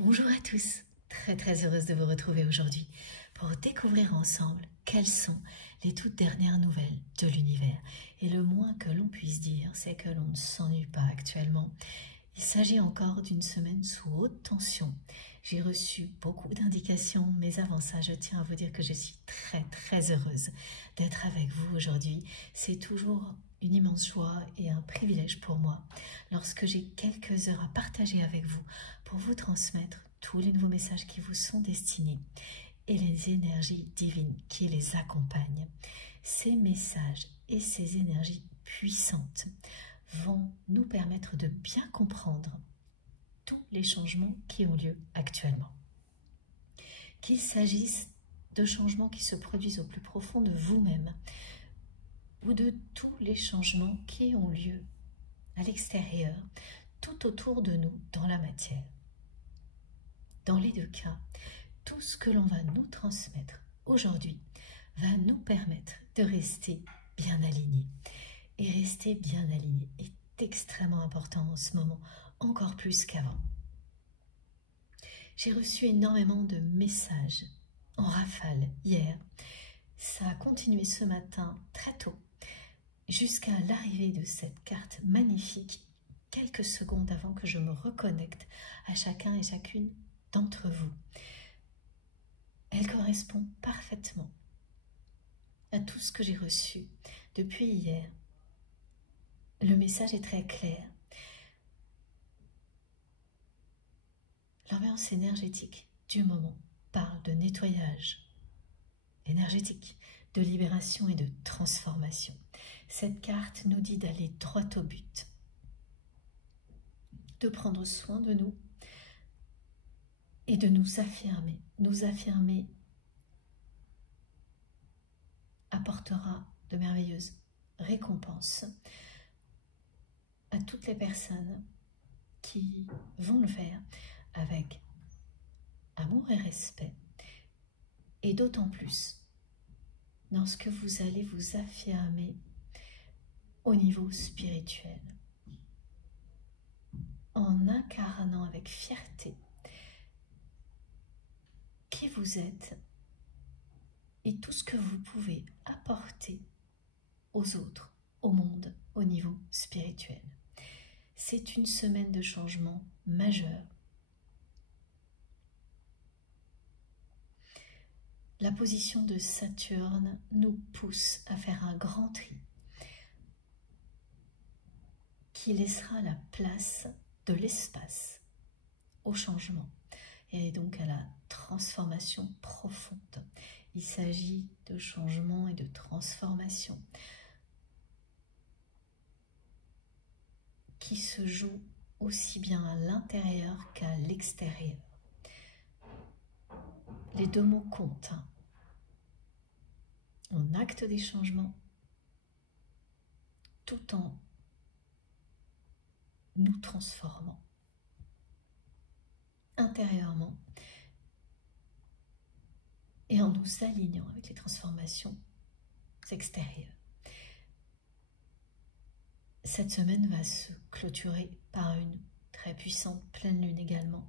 Bonjour à tous, très heureuse de vous retrouver aujourd'hui pour découvrir ensemble quelles sont les toutes dernières nouvelles de l'univers. Et le moins que l'on puisse dire, c'est que l'on ne s'ennuie pas actuellement. Il s'agit encore d'une semaine sous haute tension. J'ai reçu beaucoup d'indications, mais avant ça, je tiens à vous dire que je suis très heureuse d'être avec vous aujourd'hui. C'est toujours une immense joie et un privilège pour moi lorsque j'ai quelques heures à partager avec vous pour vous transmettre tous les nouveaux messages qui vous sont destinés et les énergies divines qui les accompagnent. Ces messages et ces énergies puissantes vont nous permettre de bien comprendre tous les changements qui ont lieu actuellement. Qu'il s'agisse de changements qui se produisent au plus profond de vous-même ou de tous les changements qui ont lieu à l'extérieur, tout autour de nous dans la matière. Dans les deux cas, tout ce que l'on va nous transmettre aujourd'hui va nous permettre de rester bien alignés. Et rester bien aligné est extrêmement important en ce moment, encore plus qu'avant. J'ai reçu énormément de messages en rafale hier. Ça a continué ce matin très tôt, jusqu'à l'arrivée de cette carte magnifique, quelques secondes avant que je me reconnecte à chacun et chacune d'entre vous. Elle correspond parfaitement à tout ce que j'ai reçu depuis hier. Le message est très clair. L'ambiance énergétique du moment parle de nettoyage énergétique, de libération et de transformation. Cette carte nous dit d'aller droit au but, de prendre soin de nous et de nous affirmer. Nous affirmer apportera de merveilleuses récompenses à toutes les personnes qui vont le faire avec amour et respect, et d'autant plus lorsque vous allez vous affirmer au niveau spirituel, en incarnant avec fierté qui vous êtes et tout ce que vous pouvez apporter aux autres, au monde, au niveau spirituel. C'est une semaine de changement majeur. La position de Saturne nous pousse à faire un grand tri qui laissera la place de l'espace au changement et donc à la transformation profonde. Il s'agit de changement et de transformation qui se joue aussi bien à l'intérieur qu'à l'extérieur. Les deux mots comptent. On acte des changements tout en nous transformant intérieurement et en nous alignant avec les transformations extérieures. Cette semaine va se clôturer par une très puissante pleine lune également,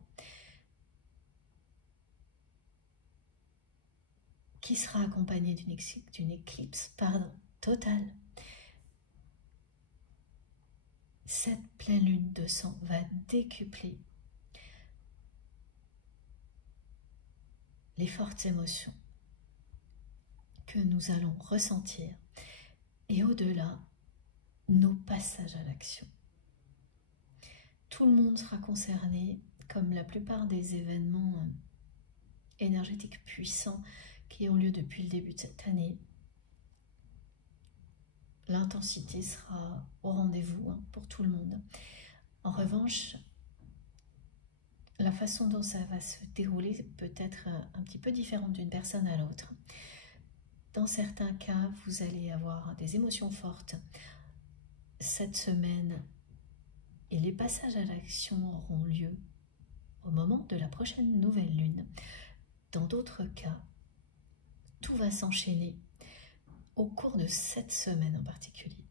qui sera accompagnée d'une éclipse totale. Cette pleine lune de sang va décupler les fortes émotions que nous allons ressentir et au-delà, nos passages à l'action. Tout le monde sera concerné, comme la plupart des événements énergétiques puissants qui ont lieu depuis le début de cette année. L'intensité sera au rendez-vous pour tout le monde. En revanche, la façon dont ça va se dérouler peut être un petit peu différente d'une personne à l'autre. Dans certains cas, vous allez avoir des émotions fortes cette semaine et les passages à l'action auront lieu au moment de la prochaine nouvelle lune. Dans d'autres cas, tout va s'enchaîner au cours de cette semaine en particulier.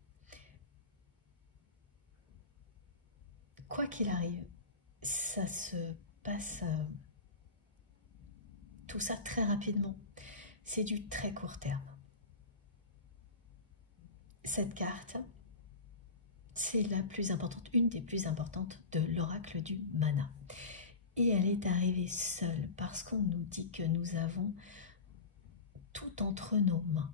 Quoi qu'il arrive, ça se passe tout ça très rapidement. C'est du très court terme. Cette carte, c'est la plus importante, une des plus importantes de l'oracle du mana. Et elle est arrivée seule parce qu'on nous dit que nous avons tout entre nos mains.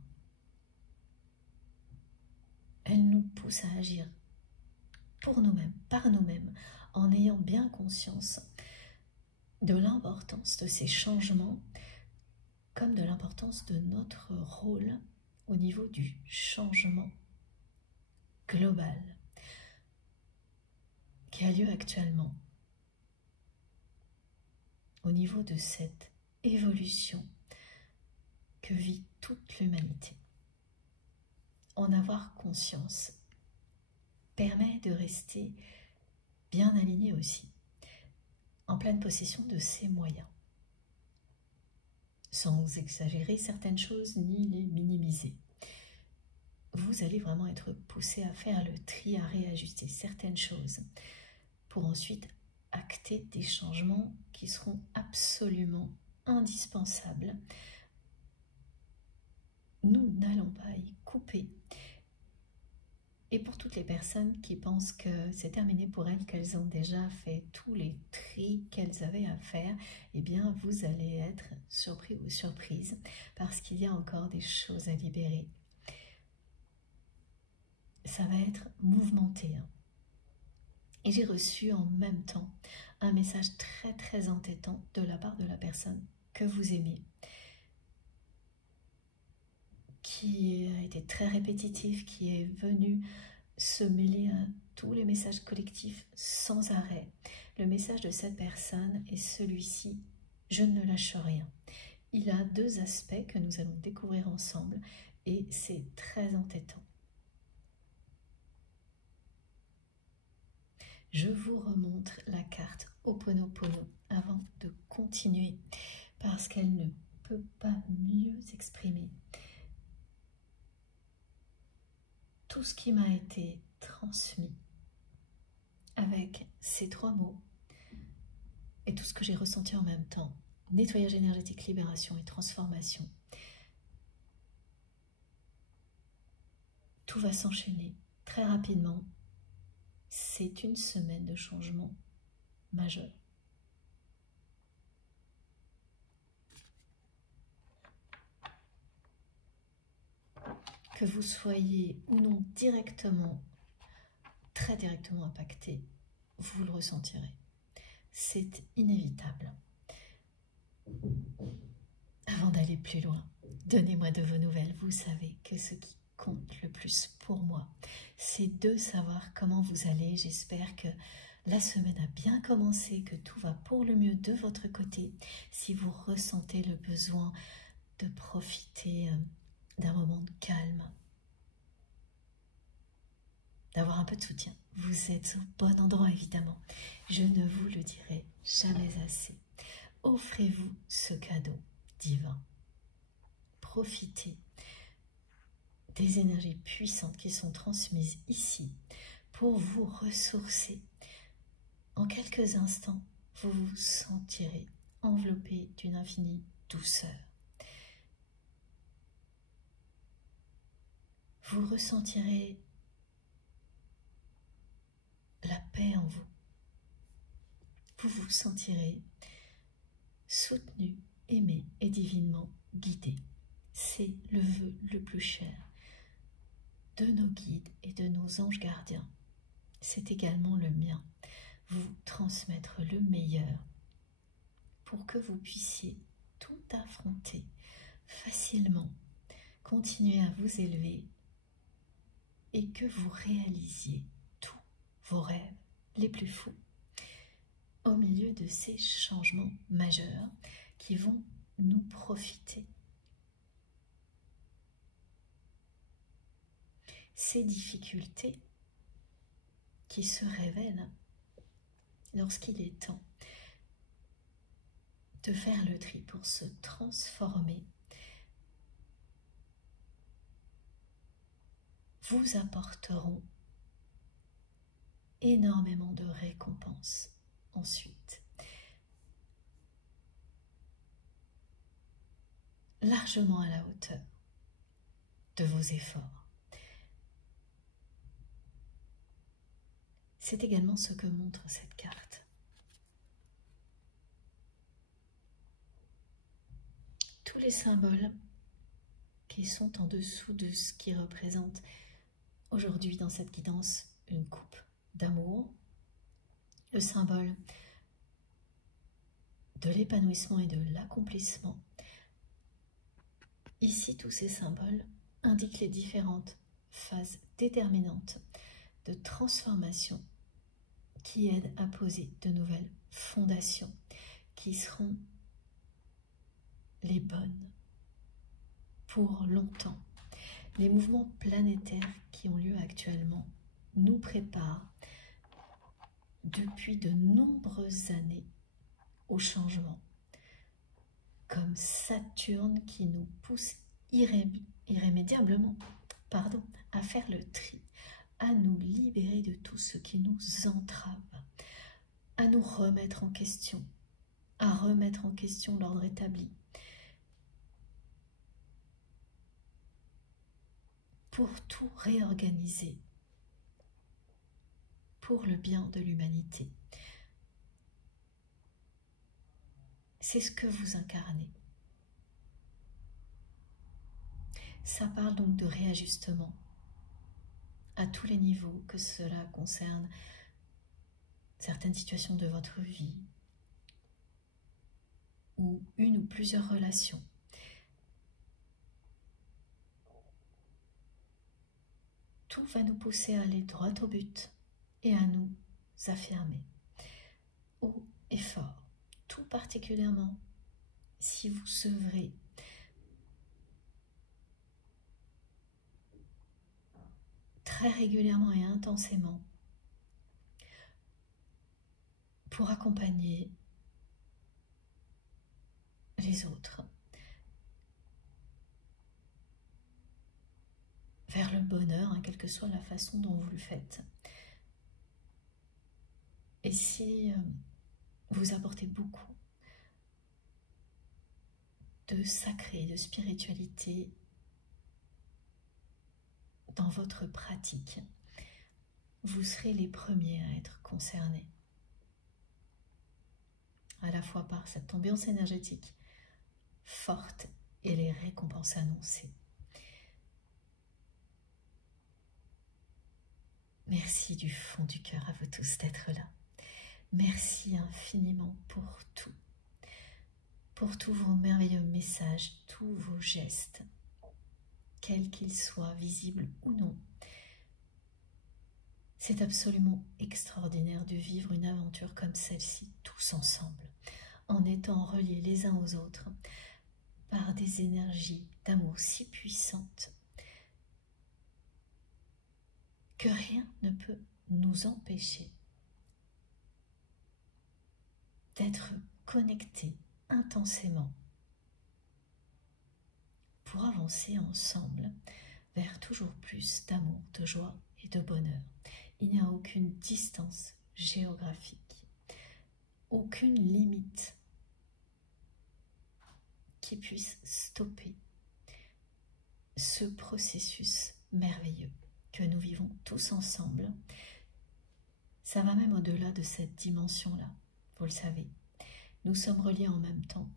Elle nous pousse à agir pour nous-mêmes, par nous-mêmes, en ayant bien conscience de l'importance de ces changements, comme de l'importance de notre rôle au niveau du changement global qui a lieu actuellement, au niveau de cette évolution que vit toute l'humanité. En avoir conscience permet de rester bien aligné aussi, en pleine possession de ses moyens, sans exagérer certaines choses ni les minimiser. Vous allez vraiment être poussé à faire le tri, à réajuster certaines choses pour ensuite acter des changements qui seront absolument indispensables. Nous n'allons pas y couper. Et pour toutes les personnes qui pensent que c'est terminé pour elles, qu'elles ont déjà fait tous les tris qu'elles avaient à faire, eh bien vous allez être surpris ou surprise parce qu'il y a encore des choses à libérer. Ça va être mouvementé. Et j'ai reçu en même temps un message très entêtant de la part de la personne que vous aimez, qui a été très répétitif, qui est venu se mêler à tous les messages collectifs sans arrêt. Le message de cette personne est celui-ci: je ne lâche rien. Il a deux aspects que nous allons découvrir ensemble et c'est très entêtant. Je vous remontre la carte Ho'oponopono avant de continuer parce qu'elle ne peut pas mieux exprimer tout ce qui m'a été transmis avec ces trois mots et tout ce que j'ai ressenti en même temps. Nettoyage énergétique, libération et transformation. Tout va s'enchaîner très rapidement. C'est une semaine de changement majeur. Que vous soyez ou non directement, très directement impacté, vous le ressentirez. C'est inévitable. Avant d'aller plus loin, donnez-moi de vos nouvelles. Vous savez que ce qui compte le plus pour moi, c'est de savoir comment vous allez. J'espère que la semaine a bien commencé, que tout va pour le mieux de votre côté. Si vous ressentez le besoin de profiter d'un moment de calme, d'avoir un peu de soutien, vous êtes au bon endroit évidemment. Je ne vous le dirai jamais assez. Offrez-vous ce cadeau divin. Profitez des énergies puissantes qui sont transmises ici pour vous ressourcer. En quelques instants, vous vous sentirez enveloppé d'une infinie douceur. Vous ressentirez la paix en vous. Vous vous sentirez soutenu, aimé et divinement guidé. C'est le vœu le plus cher de nos guides et de nos anges gardiens. C'est également le mien. Vous transmettre le meilleur pour que vous puissiez tout affronter facilement, continuer à vous élever et que vous réalisiez tous vos rêves les plus fous au milieu de ces changements majeurs qui vont nous profiter. Ces difficultés qui se révèlent lorsqu'il est temps de faire le tri pour se transformer, vous apporteront énormément de récompenses ensuite. largement à la hauteur de vos efforts. C'est également ce que montre cette carte. Tous les symboles qui sont en dessous de ce qui représente aujourd'hui dans cette guidance une coupe d'amour, le symbole de l'épanouissement et de l'accomplissement. Ici, tous ces symboles indiquent les différentes phases déterminantes de transformation qui aident à poser de nouvelles fondations qui seront les bonnes pour longtemps. Les mouvements planétaires qui ont lieu actuellement nous préparent depuis de nombreuses années au changement, comme Saturne qui nous pousse irrémédiablement à faire le tri, à nous libérer de tout ce qui nous entrave, à nous remettre en question, à remettre en question l'ordre établi, pour tout réorganiser, pour le bien de l'humanité. C'est ce que vous incarnez. Ça parle donc de réajustement à tous les niveaux, que cela concerne certaines situations de votre vie ou une ou plusieurs relations. Tout va nous pousser à aller droit au but et à nous affirmer haut et fort, tout particulièrement si vous sevrez très régulièrement et intensément pour accompagner les autres vers le bonheur, quelle que soit la façon dont vous le faites. Et si vous apportez beaucoup de sacré, de spiritualité dans votre pratique, vous serez les premiers à être concernés, à la fois par cette ambiance énergétique forte et les récompenses annoncées. Merci du fond du cœur à vous tous d'être là. Merci infiniment pour tous vos merveilleux messages, tous vos gestes, quels qu'ils soient, visibles ou non. C'est absolument extraordinaire de vivre une aventure comme celle-ci, tous ensemble, en étant reliés les uns aux autres par des énergies d'amour si puissantes que rien ne peut nous empêcher d'être connectés intensément pour avancer ensemble vers toujours plus d'amour, de joie et de bonheur. Il n'y a aucune distance géographique, aucune limite qui puisse stopper ce processus merveilleux que nous vivons tous ensemble. Ça va même au-delà de cette dimension-là, vous le savez. Nous sommes reliés en même temps,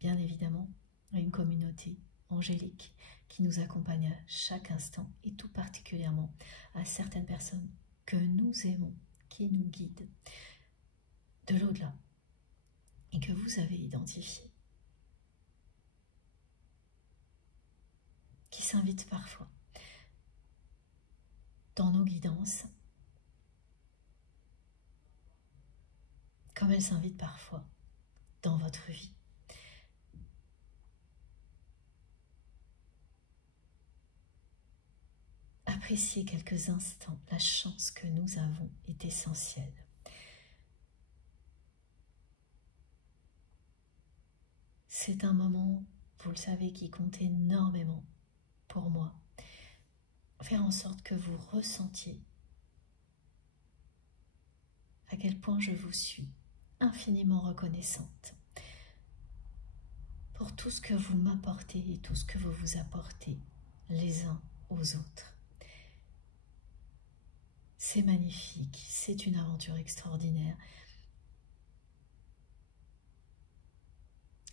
bien évidemment, à une communauté angélique qui nous accompagne à chaque instant et tout particulièrement à certaines personnes que nous aimons, qui nous guident de l'au-delà et que vous avez identifiées, qui s'invitent parfois dans nos guidances, comme elles s'invitent parfois dans votre vie. Appréciez quelques instants la chance que nous avons est essentielle. C'est un moment, vous le savez, qui compte énormément pour moi. Faire en sorte que vous ressentiez à quel point je vous suis infiniment reconnaissante pour tout ce que vous m'apportez et tout ce que vous vous apportez les uns aux autres. C'est magnifique, c'est une aventure extraordinaire.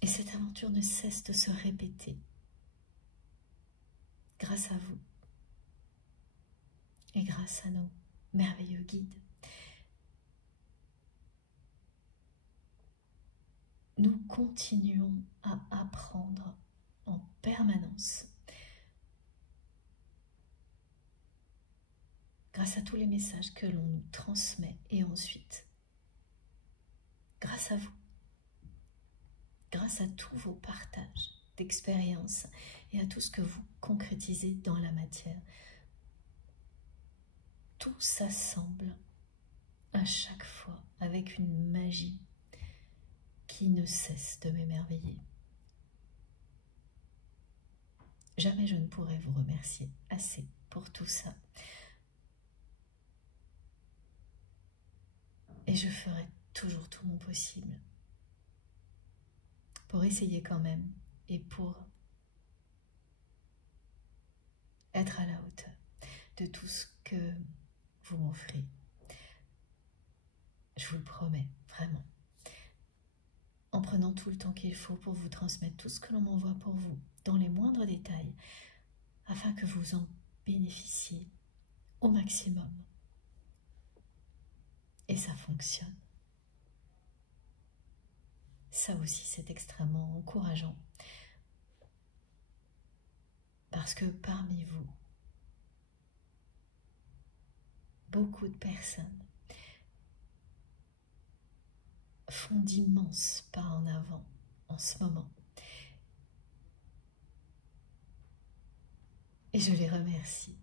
Et cette aventure ne cesse de se répéter grâce à vous et grâce à nos merveilleux guides. Nous continuons à apprendre en permanence grâce à tous les messages que l'on nous transmet et ensuite grâce à vous, grâce à tous vos partages d'expériences et à tout ce que vous concrétisez dans la matière. Tout s'assemble à chaque fois avec une magie qui ne cesse de m'émerveiller. Jamais je ne pourrai vous remercier assez pour tout ça. Et je ferai toujours tout mon possible pour essayer quand même et pour être à la hauteur de tout ce que vous m'offrez. Je vous le promets, vraiment. En prenant tout le temps qu'il faut pour vous transmettre tout ce que l'on m'envoie pour vous, dans les moindres détails, afin que vous en bénéficiez au maximum. Et ça fonctionne. Ça aussi, c'est extrêmement encourageant. Parce que parmi vous, beaucoup de personnes font d'immenses pas en avant en ce moment. Et je les remercie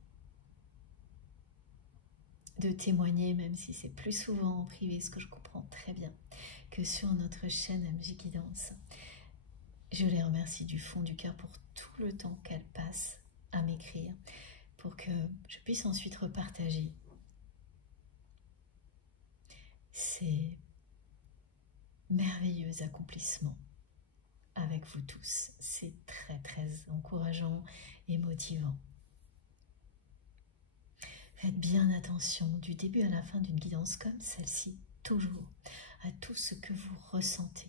de témoigner, même si c'est plus souvent en privé, ce que je comprends très bien, que sur notre chaîne MJ Guidance. Je les remercie du fond du cœur pour tout le temps qu'elles passent à m'écrire, pour que je puisse ensuite repartager ces merveilleux accomplissements avec vous tous. C'est très très encourageant et motivant. Faites bien attention du début à la fin d'une guidance comme celle-ci, toujours, à tout ce que vous ressentez.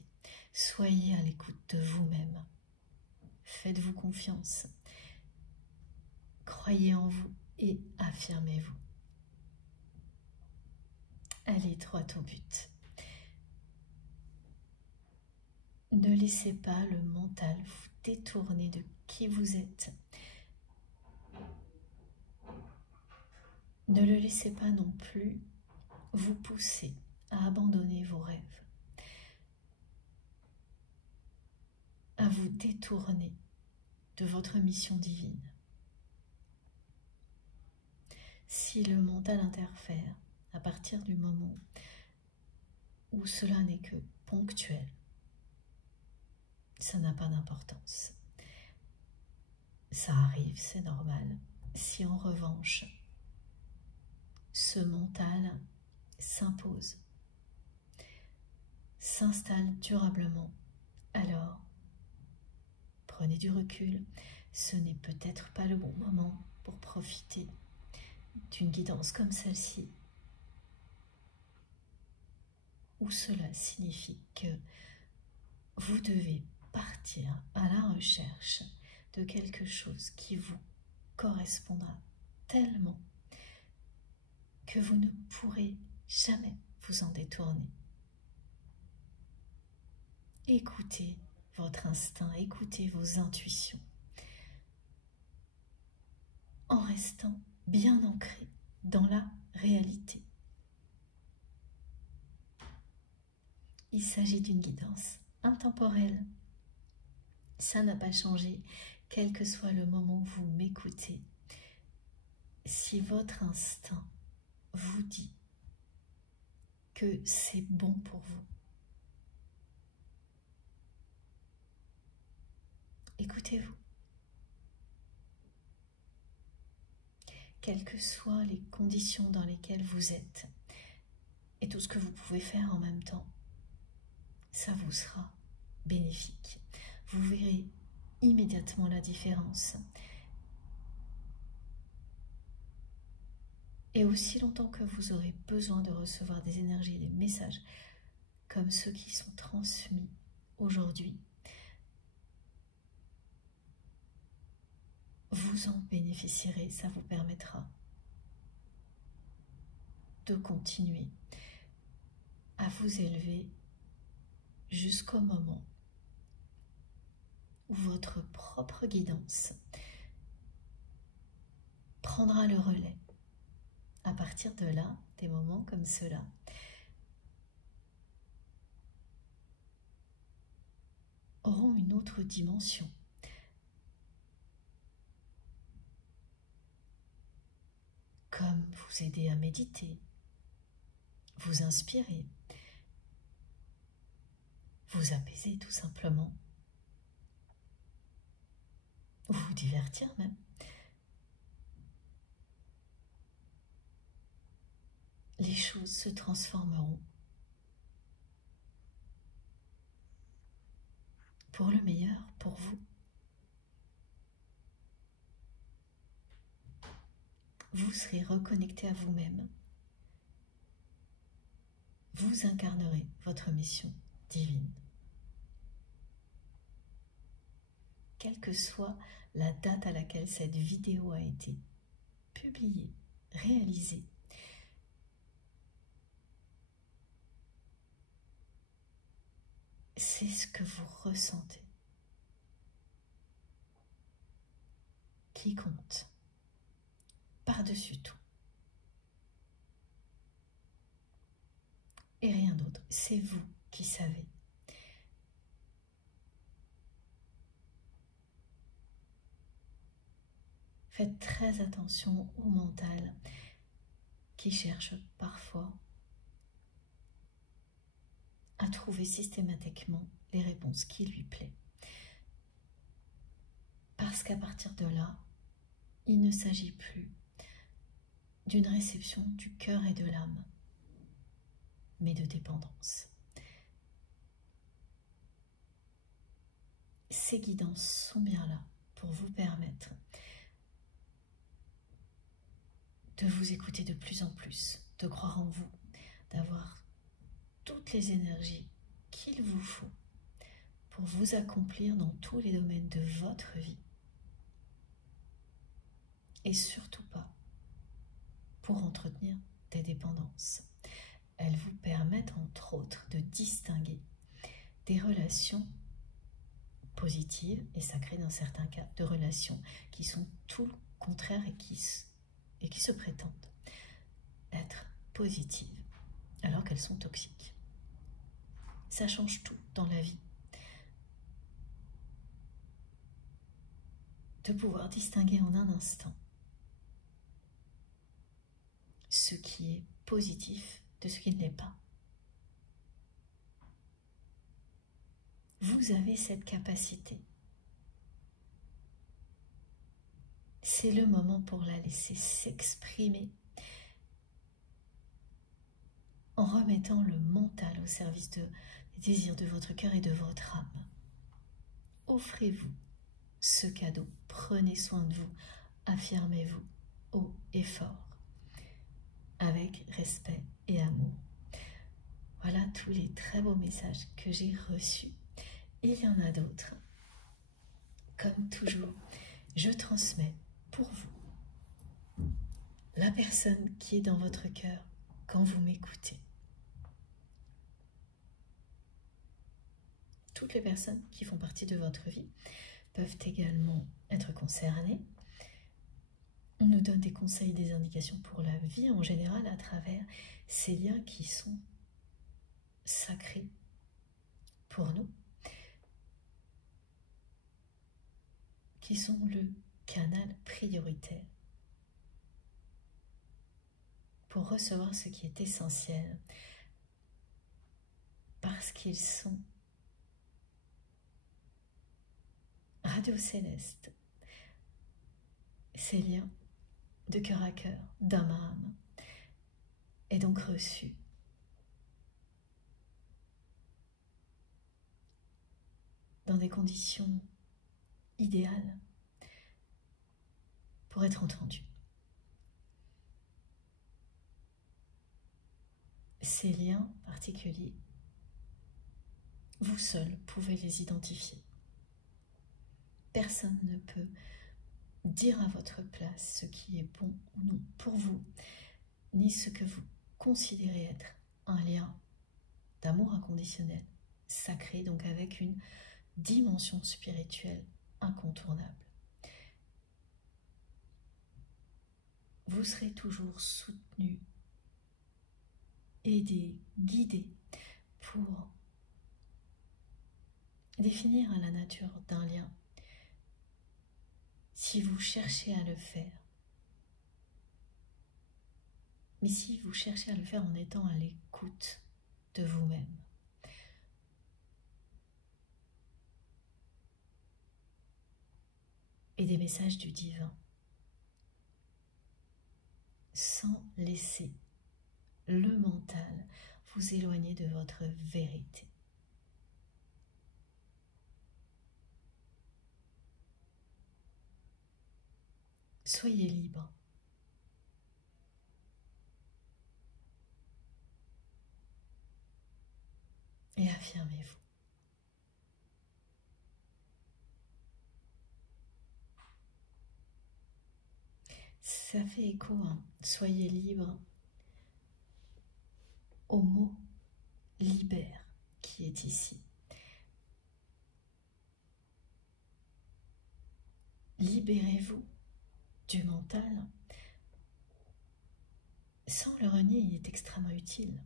Soyez à l'écoute de vous-même. Faites-vous confiance. Croyez en vous et affirmez-vous. Allez droit au but. Ne laissez pas le mental vous détourner de qui vous êtes. Ne le laissez pas non plus vous pousser à abandonner vos rêves, à vous détourner de votre mission divine. Si le mental interfère à partir du moment où cela n'est que ponctuel, ça n'a pas d'importance. Ça arrive, c'est normal. Si en revanche, ce mental s'impose, s'installe durablement, alors prenez du recul. Ce n'est peut-être pas le bon moment pour profiter d'une guidance comme celle-ci, où cela signifie que vous devez partir à la recherche de quelque chose qui vous correspondra tellement que vous ne pourrez jamais vous en détourner. Écoutez votre instinct, écoutez vos intuitions, en restant bien ancré dans la réalité. Il s'agit d'une guidance intemporelle. Ça n'a pas changé, quel que soit le moment où vous m'écoutez. Si votre instinct vous dit que c'est bon pour vous, écoutez-vous. Quelles que soient les conditions dans lesquelles vous êtes et tout ce que vous pouvez faire en même temps, ça vous sera bénéfique. vous verrez immédiatement la différence. Et aussi longtemps que vous aurez besoin de recevoir des énergies, des messages comme ceux qui sont transmis aujourd'hui, vous en bénéficierez. Ça vous permettra de continuer à vous élever jusqu'au moment où votre propre guidance prendra le relais. À partir de là, des moments comme ceux-là, auront une autre dimension. Comme vous aider à méditer, vous inspirer, vous apaiser tout simplement, vous divertir même. Les choses se transformeront pour le meilleur pour vous. Vous serez reconnecté à vous-même. Vous incarnerez votre mission divine. Quelle que soit la date à laquelle cette vidéo a été publiée, réalisée, c'est ce que vous ressentez qui compte par-dessus tout. Et rien d'autre, c'est vous qui savez. Faites très attention au mental qui cherche parfois à trouver systématiquement les réponses qui lui plaisent. Parce qu'à partir de là, il ne s'agit plus d'une réception du cœur et de l'âme, mais de dépendance. Ces guidances sont bien là pour vous permettre de vous écouter de plus en plus, de croire en vous, d'avoir toutes les énergies qu'il vous faut pour vous accomplir dans tous les domaines de votre vie. Et surtout pas pour entretenir des dépendances. Elles vous permettent entre autres de distinguer des relations positives et sacrées dans certains cas, de relations qui sont tout le contraire et qui se prétendent être positives alors qu'elles sont toxiques. Ça change tout dans la vie. De pouvoir distinguer en un instant ce qui est positif de ce qui ne l'est pas. Vous avez cette capacité. C'est le moment pour la laisser s'exprimer en remettant le mental au service des désirs de votre cœur et de votre âme. Offrez-vous ce cadeau. Prenez soin de vous. Affirmez-vous haut et fort, avec respect et amour. Voilà tous les très beaux messages que j'ai reçus. Il y en a d'autres. Comme toujours, je transmets pour vous la personne qui est dans votre cœur quand vous m'écoutez. Toutes les personnes qui font partie de votre vie peuvent également être concernées. On nous donne des conseils, des indications pour la vie en général à travers ces liens qui sont sacrés pour nous, qui sont le canal prioritaire pour recevoir ce qui est essentiel, parce qu'ils sont radio céleste, ces liens de cœur à cœur, d'âme à âme, et donc reçus dans des conditions idéales pour être entendu. Ces liens particuliers, vous seul pouvez les identifier. Personne ne peut dire à votre place ce qui est bon ou non pour vous, ni ce que vous considérez être un lien d'amour inconditionnel, sacré, donc avec une dimension spirituelle incontournable. Vous serez toujours soutenu, aidé, guidé pour définir la nature d'un lien si vous cherchez à le faire. Mais si vous cherchez à le faire en étant à l'écoute de vous-même. Et des messages du divin, sans laisser le mental vous éloigner de votre vérité. Soyez libre. Et affirmez-vous. Ça fait écho, hein. Soyez libre au mot libère qui est ici. Libérez-vous du mental. Sans le renier, il est extrêmement utile.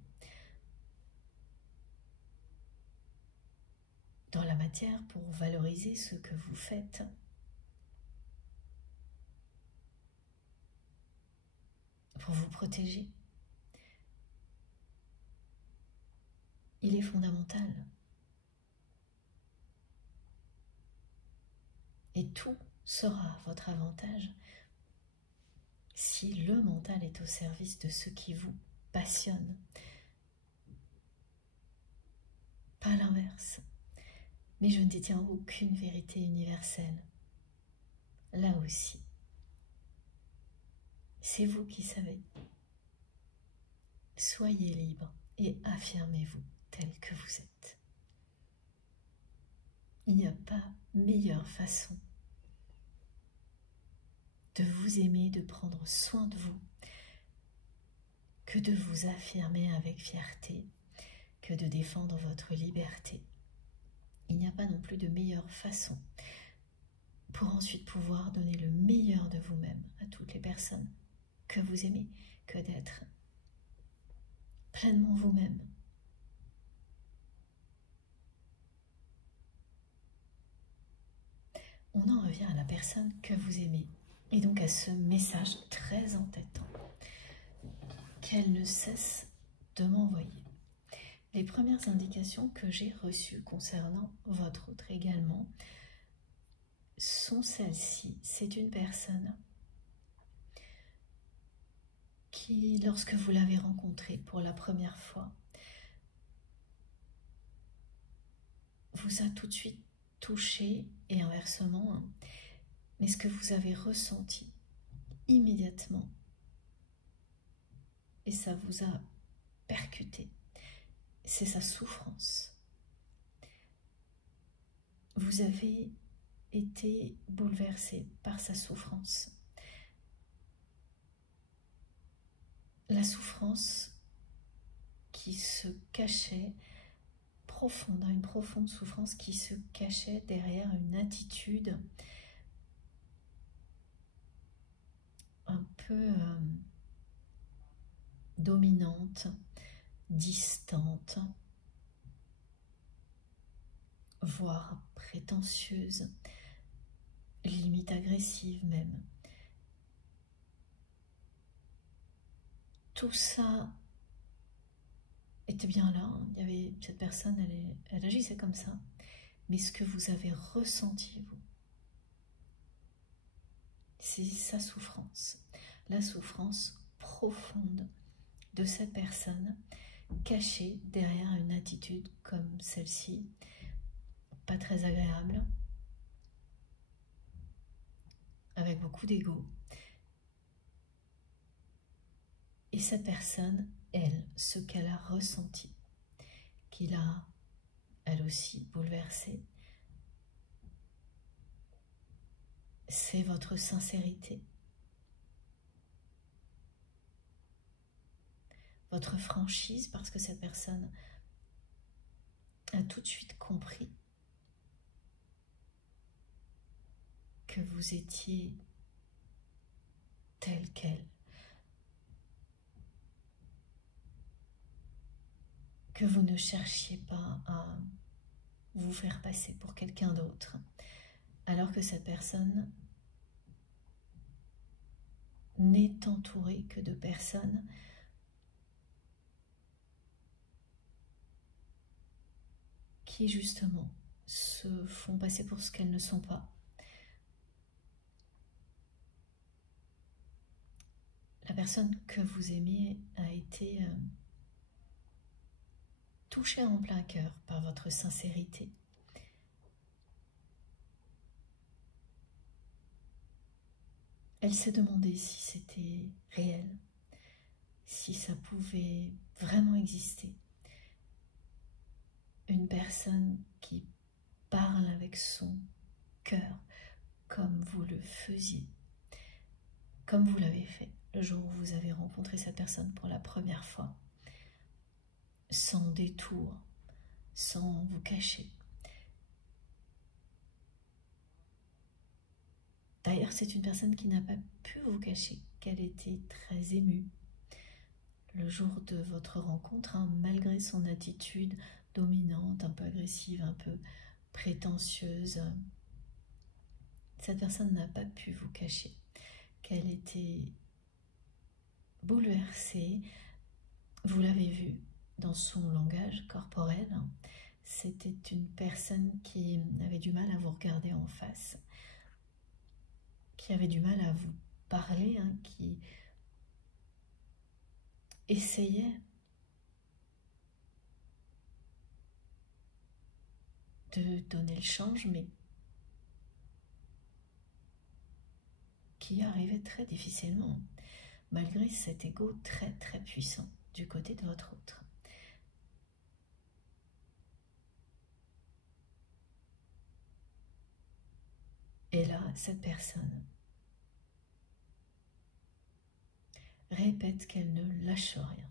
Dans la matière pour valoriser ce que vous faites. Pour vous protéger. Il est fondamental. Et tout sera à votre avantage si le mental est au service de ce qui vous passionne. Pas l'inverse. Mais je ne détiens aucune vérité universelle. Là aussi, c'est vous qui savez. Soyez libre et affirmez-vous tel que vous êtes. Il n'y a pas meilleure façon de vous aimer, de prendre soin de vous, que de vous affirmer avec fierté, que de défendre votre liberté. Il n'y a pas non plus de meilleure façon pour ensuite pouvoir donner le meilleur de vous-même à toutes les personnes que vous aimez, que d'être pleinement vous-même. On en revient à la personne que vous aimez et donc à ce message très entêtant qu'elle ne cesse de m'envoyer. Les premières indications que j'ai reçues concernant votre autre également sont celles-ci. C'est une personne qui, lorsque vous l'avez rencontrée pour la première fois, vous a tout de suite touché et inversement, hein, mais ce que vous avez ressenti immédiatement, et ça vous a percuté, c'est sa souffrance. Vous avez été bouleversé par sa souffrance. La souffrance qui se cachait profonde, une profonde souffrance qui se cachait derrière une attitude un peu dominante, distante, voire prétentieuse, limite agressive même. Tout ça était bien là, hein. Il y avait cette personne, elle agissait comme ça, mais ce que vous avez ressenti, vous, c'est sa souffrance, la souffrance profonde de cette personne cachée derrière une attitude comme celle-ci, pas très agréable, avec beaucoup d'ego. Et cette personne, elle, ce qu'elle a ressenti, qui l'a, elle aussi, bouleversée, c'est votre sincérité, votre franchise, parce que cette personne a tout de suite compris que vous étiez tel quel, que vous ne cherchiez pas à vous faire passer pour quelqu'un d'autre, alors que cette personne n'est entourée que de personnes qui justement se font passer pour ce qu'elles ne sont pas. La personne que vous aimez a été touchée en plein cœur par votre sincérité. Elle s'est demandé si c'était réel, si ça pouvait vraiment exister. Une personne qui parle avec son cœur comme vous le faisiez, comme vous l'avez fait le jour où vous avez rencontré cette personne pour la première fois, sans détour, sans vous cacher. D'ailleurs, c'est une personne qui n'a pas pu vous cacher qu'elle était très émue le jour de votre rencontre, malgré son attitude dominante, un peu agressive, un peu prétentieuse. Cette personne n'a pas pu vous cacher qu'elle était bouleversée. Vous l'avez vu dans son langage corporel. C'était une personne qui avait du mal à vous regarder en face, qui avait du mal à vous parler, qui essayait de donner le change, mais qui arrivait très difficilement, malgré cet ego très très puissant du côté de votre autre. Et là, cette personne répète qu'elle ne lâche rien.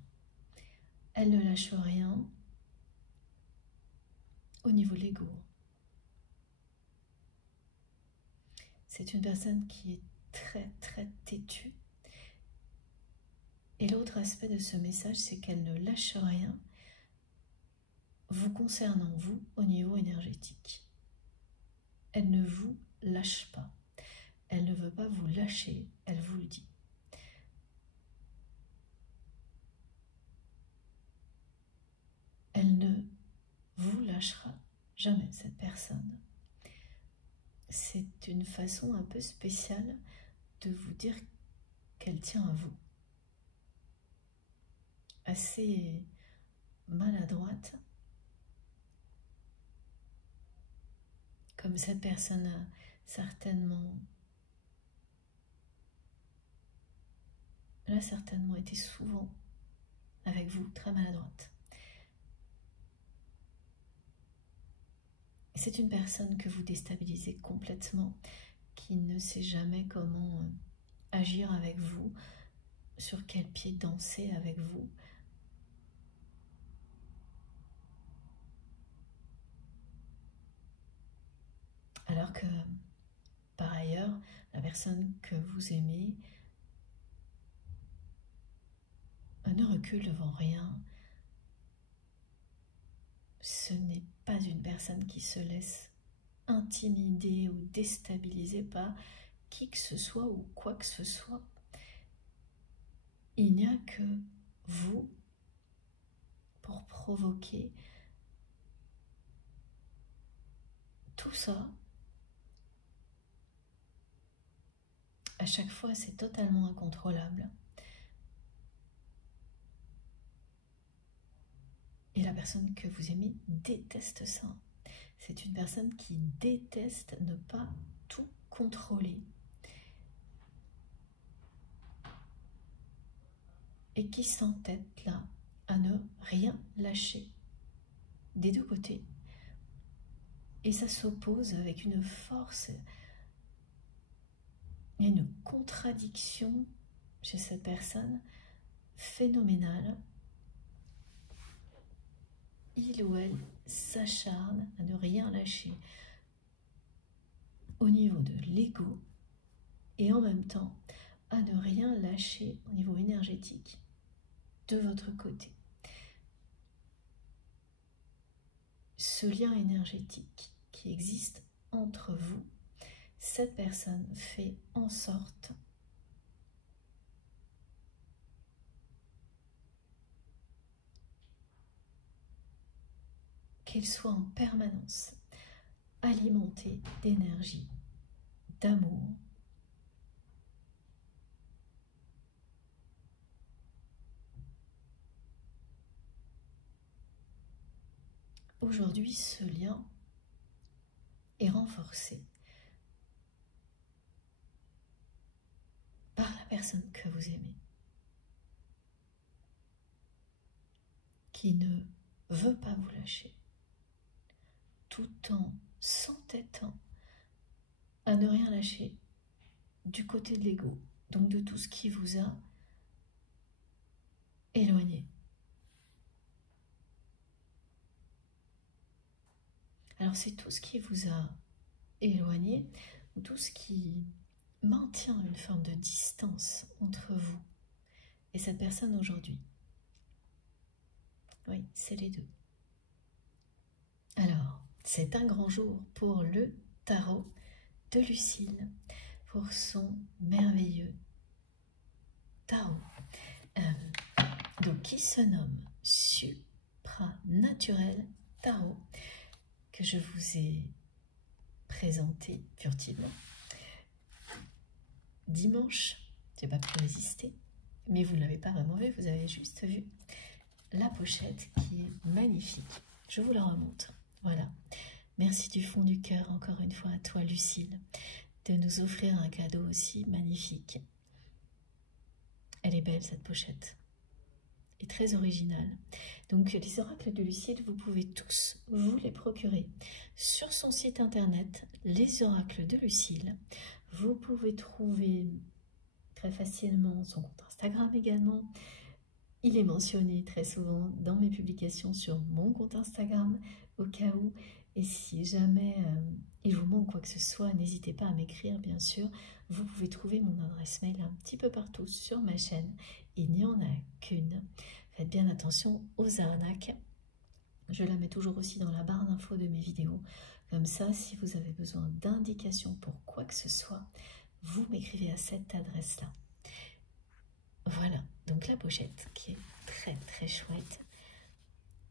Elle ne lâche rien au niveau de l'ego. C'est une personne qui est très très têtue. Et l'autre aspect de ce message, c'est qu'elle ne lâche rien vous concernant, vous, au niveau énergétique. Elle ne vous lâche pas. Elle ne veut pas vous lâcher, elle vous le dit. Elle ne vous lâchera jamais, cette personne. C'est une façon un peu spéciale de vous dire qu'elle tient à vous. Assez maladroite, comme cette personne a certainement été souvent avec vous, très maladroite. C'est une personne que vous déstabilisez complètement, qui ne sait jamais comment agir avec vous, sur quel pied danser avec vous. Alors que, par ailleurs, la personne que vous aimez ne recule devant rien. Ce n'est pas une personne qui se laisse intimider ou déstabiliser par qui que ce soit ou quoi que ce soit. Il n'y a que vous pour provoquer tout ça. À chaque fois, c'est totalement incontrôlable. Et la personne que vous aimez déteste ça. C'est une personne qui déteste ne pas tout contrôler et qui s'entête là à ne rien lâcher des deux côtés. Et ça s'oppose avec une force et une contradiction chez cette personne phénoménale. Il ou elle s'acharne à ne rien lâcher au niveau de l'ego et en même temps à ne rien lâcher au niveau énergétique de votre côté. Ce lien énergétique qui existe entre vous, cette personne fait en sorte qu'elle soit en permanence alimentée d'énergie, d'amour, aujourd'hui, ce lien est renforcé par la personne que vous aimez, qui ne veut pas vous lâcher, tout en s'entêtant à ne rien lâcher du côté de l'ego, donc de tout ce qui vous a éloigné. Alors c'est tout ce qui vous a éloigné, ou tout ce qui maintient une forme de distance entre vous et cette personne aujourd'hui. Oui, c'est les deux. Alors, c'est un grand jour pour le tarot de Lucille, pour son merveilleux tarot, donc qui se nomme Supranaturel Tarot, que je vous ai présenté furtivement dimanche. Je n'ai pas pu résister, mais vous ne l'avez pas vraiment vu, vous avez juste vu la pochette qui est magnifique. Je vous la remonte. Voilà. Merci du fond du cœur encore une fois à toi Lucille de nous offrir un cadeau aussi magnifique. Elle est belle cette pochette et très originale. Donc les oracles de Lucille, vous pouvez tous vous les procurer sur son site internet, les oracles de Lucille. Vous pouvez trouver très facilement son compte Instagram également. Il est mentionné très souvent dans mes publications sur mon compte Instagram au cas où. Et si jamais il vous manque quoi que ce soit, n'hésitez pas à m'écrire, bien sûr. Vous pouvez trouver mon adresse mail un petit peu partout sur ma chaîne. Il n'y en a qu'une. Faites bien attention aux arnaques. Je la mets toujours aussi dans la barre d'infos de mes vidéos. Comme ça, si vous avez besoin d'indications pour quoi que ce soit, vous m'écrivez à cette adresse-là. Voilà, donc la pochette qui est très très chouette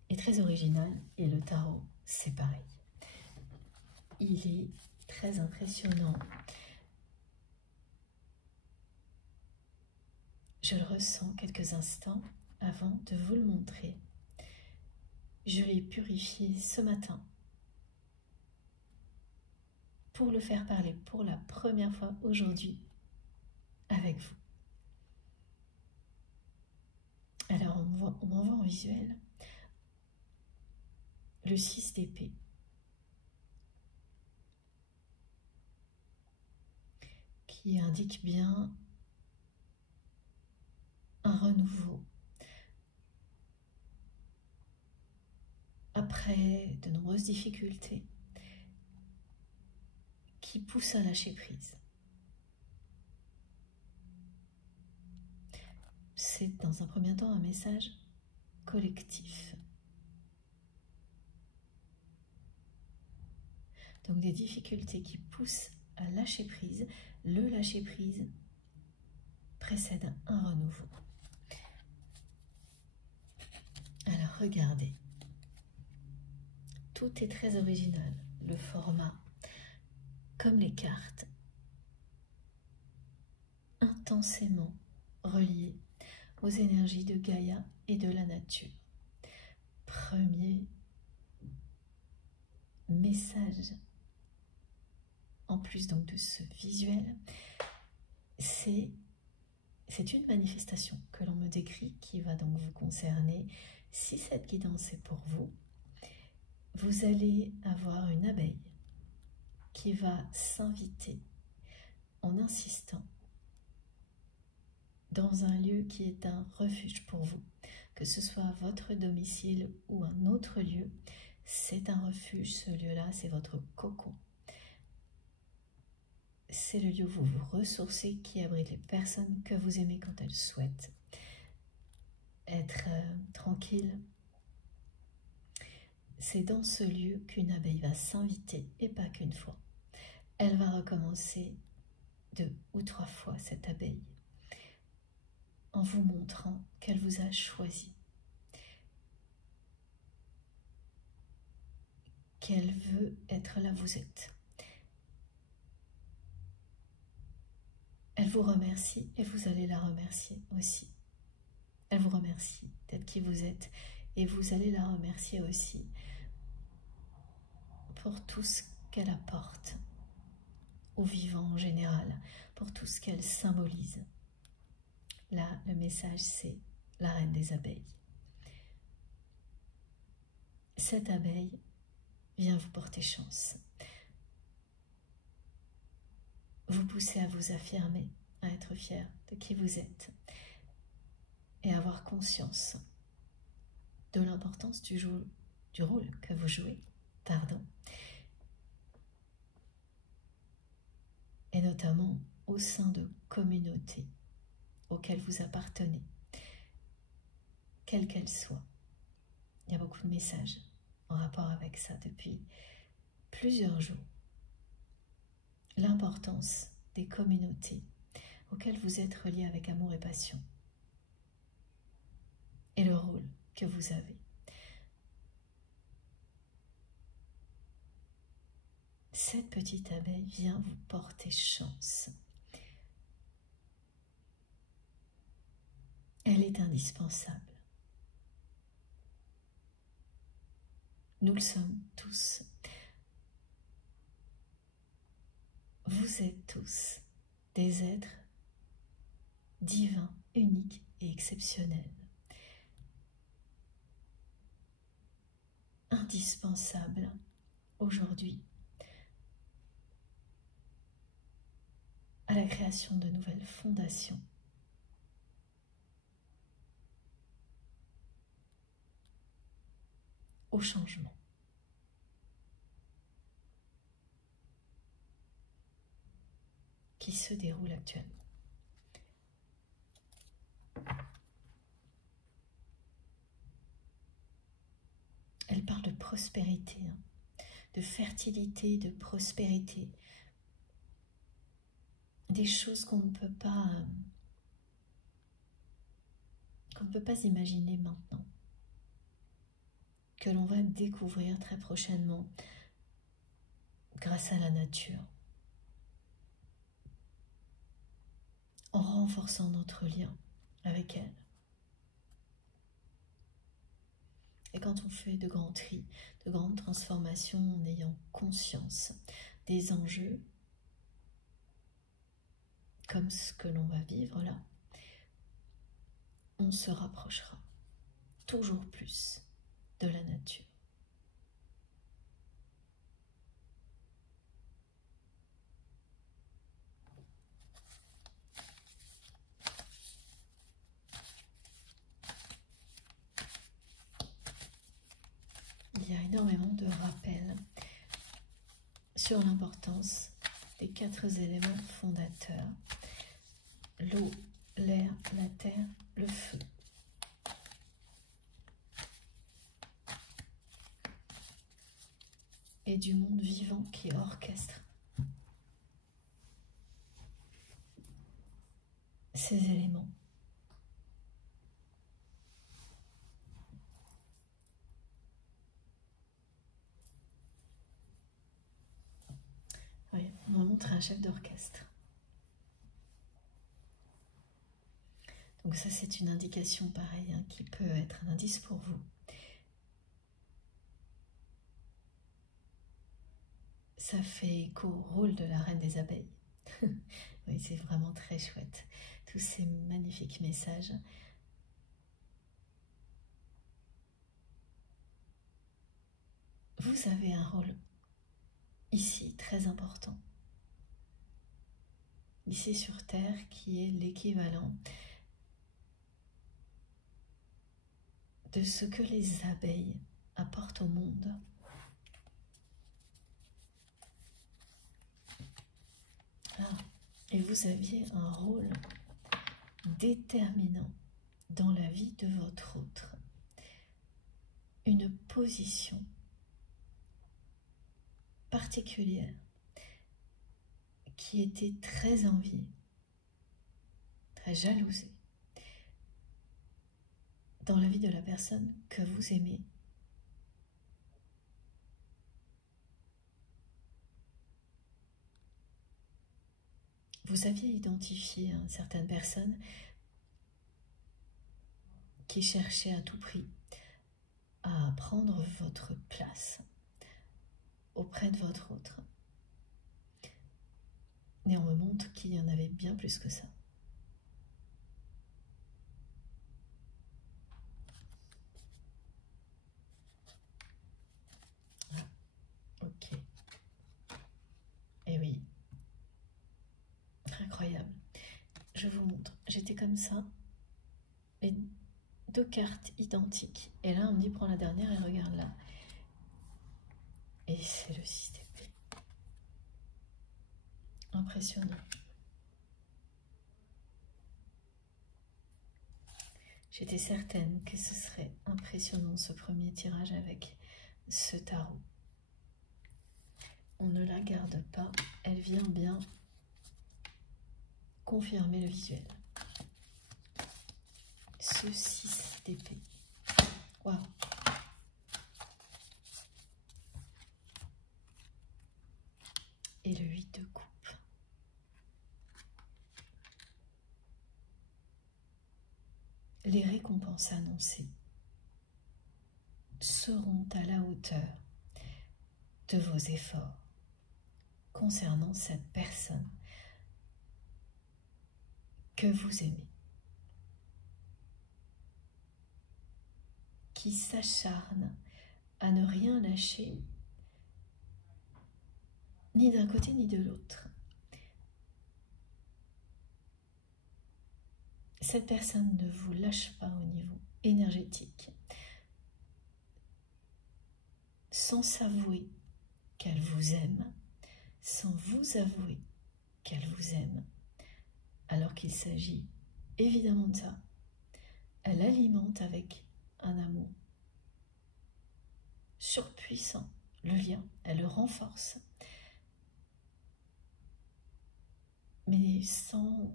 et très originale. Et le tarot, c'est pareil. Il est très impressionnant. Je le ressens quelques instants avant de vous le montrer. Je l'ai purifié ce matin pour le faire parler pour la première fois aujourd'hui avec vous. Alors on m'envoie en visuel le 6 d'épée. Qui indique bien un renouveau après de nombreuses difficultés qui pousse à lâcher prise. C'est dans un premier temps un message collectif. Donc des difficultés qui poussent à lâcher prise. Le lâcher prise précède un renouveau. Alors regardez, tout est très original. Le format, comme les cartes, intensément reliées aux énergies de Gaïa et de la nature. Premier message, en plus donc de ce visuel, c'est une manifestation que l'on me décrit qui va donc vous concerner. Si cette guidance est pour vous, vous allez avoir une abeille qui va s'inviter en insistant dans un lieu qui est un refuge pour vous, que ce soit votre domicile ou un autre lieu. C'est un refuge, ce lieu-là, c'est votre cocon. C'est le lieu où vous vous ressourcez, qui abrite les personnes que vous aimez quand elles souhaitent être tranquilles. C'est dans ce lieu qu'une abeille va s'inviter, et pas qu'une fois. Elle va recommencer 2 ou 3 fois, cette abeille, en vous montrant qu'elle vous a choisi, qu'elle veut être là où vous êtes. Elle vous remercie et vous allez la remercier aussi. Elle vous remercie d'être qui vous êtes et vous allez la remercier aussi pour tout ce qu'elle apporte aux vivants en général, pour tout ce qu'elle symbolise. Là, le message, c'est la reine des abeilles. Cette abeille vient vous porter chance, vous pousser à vous affirmer, à être fier de qui vous êtes et avoir conscience de l'importance du rôle que vous jouez, et notamment au sein de communautés auxquelles vous appartenez, quelles qu'elles soient. Il y a beaucoup de messages en rapport avec ça depuis plusieurs jours. L'importance des communautés auxquelles vous êtes reliés avec amour et passion et le rôle que vous avez. Cette petite abeille vient vous porter chance. Elle est indispensable. Nous le sommes tous. Vous êtes tous des êtres divins, uniques et exceptionnels. Indispensables aujourd'hui à la création de nouvelles fondations, au changement. Qui se déroule actuellement. Elle parle de prospérité, de fertilité, de prospérité, des choses qu'on ne peut pas imaginer maintenant, que l'on va découvrir très prochainement grâce à la nature, en renforçant notre lien avec elle. Et quand on fait de grands tris, de grandes transformations, en ayant conscience des enjeux, comme ce que l'on va vivre là, on se rapprochera toujours plus de la nature. Il y a énormément de rappels sur l'importance des 4 éléments fondateurs: l'eau, l'air, la terre, le feu. Et du monde vivant qui orchestre ces éléments. Oui, on me montre un chef d'orchestre. Donc ça, c'est une indication pareille, qui peut être un indice pour vous. ça fait écho au rôle de la reine des abeilles. Oui, c'est vraiment très chouette. Tous ces magnifiques messages. Vous avez un rôle ici très important. Ici sur Terre, qui est l'équivalent de ce que les abeilles apportent au monde. Ah, et vous aviez un rôle déterminant dans la vie de votre autre. Une position particulière qui était très enviée, très jalousée dans la vie de la personne que vous aimez. Vous aviez identifié certaines personnes qui cherchaient à tout prix à prendre votre place auprès de votre autre. Et on me montre qu'il y en avait bien plus que ça. Ah, ok. Et oui. Incroyable. Je vous montre. J'étais comme ça. Et 2 cartes identiques. Et là, on me dit, prends la dernière et regarde là. Et c'est le 6 d'épée. Impressionnant. J'étais certaine que ce serait impressionnant ce premier tirage avec ce tarot. On ne la garde pas, elle vient bien confirmer le visuel. Ce 6 d'épée. Waouh! Et le 8 de coupe. Les récompenses annoncées seront à la hauteur de vos efforts concernant cette personne que vous aimez, qui s'acharne à ne rien lâcher, ni d'un côté ni de l'autre. Cette personne ne vous lâche pas au niveau énergétique, sans s'avouer qu'elle vous aime, sans vous avouer qu'elle vous aime, alors qu'il s'agit évidemment de ça. Elle alimente avec un amour surpuissant le lien, elle le renforce, mais sans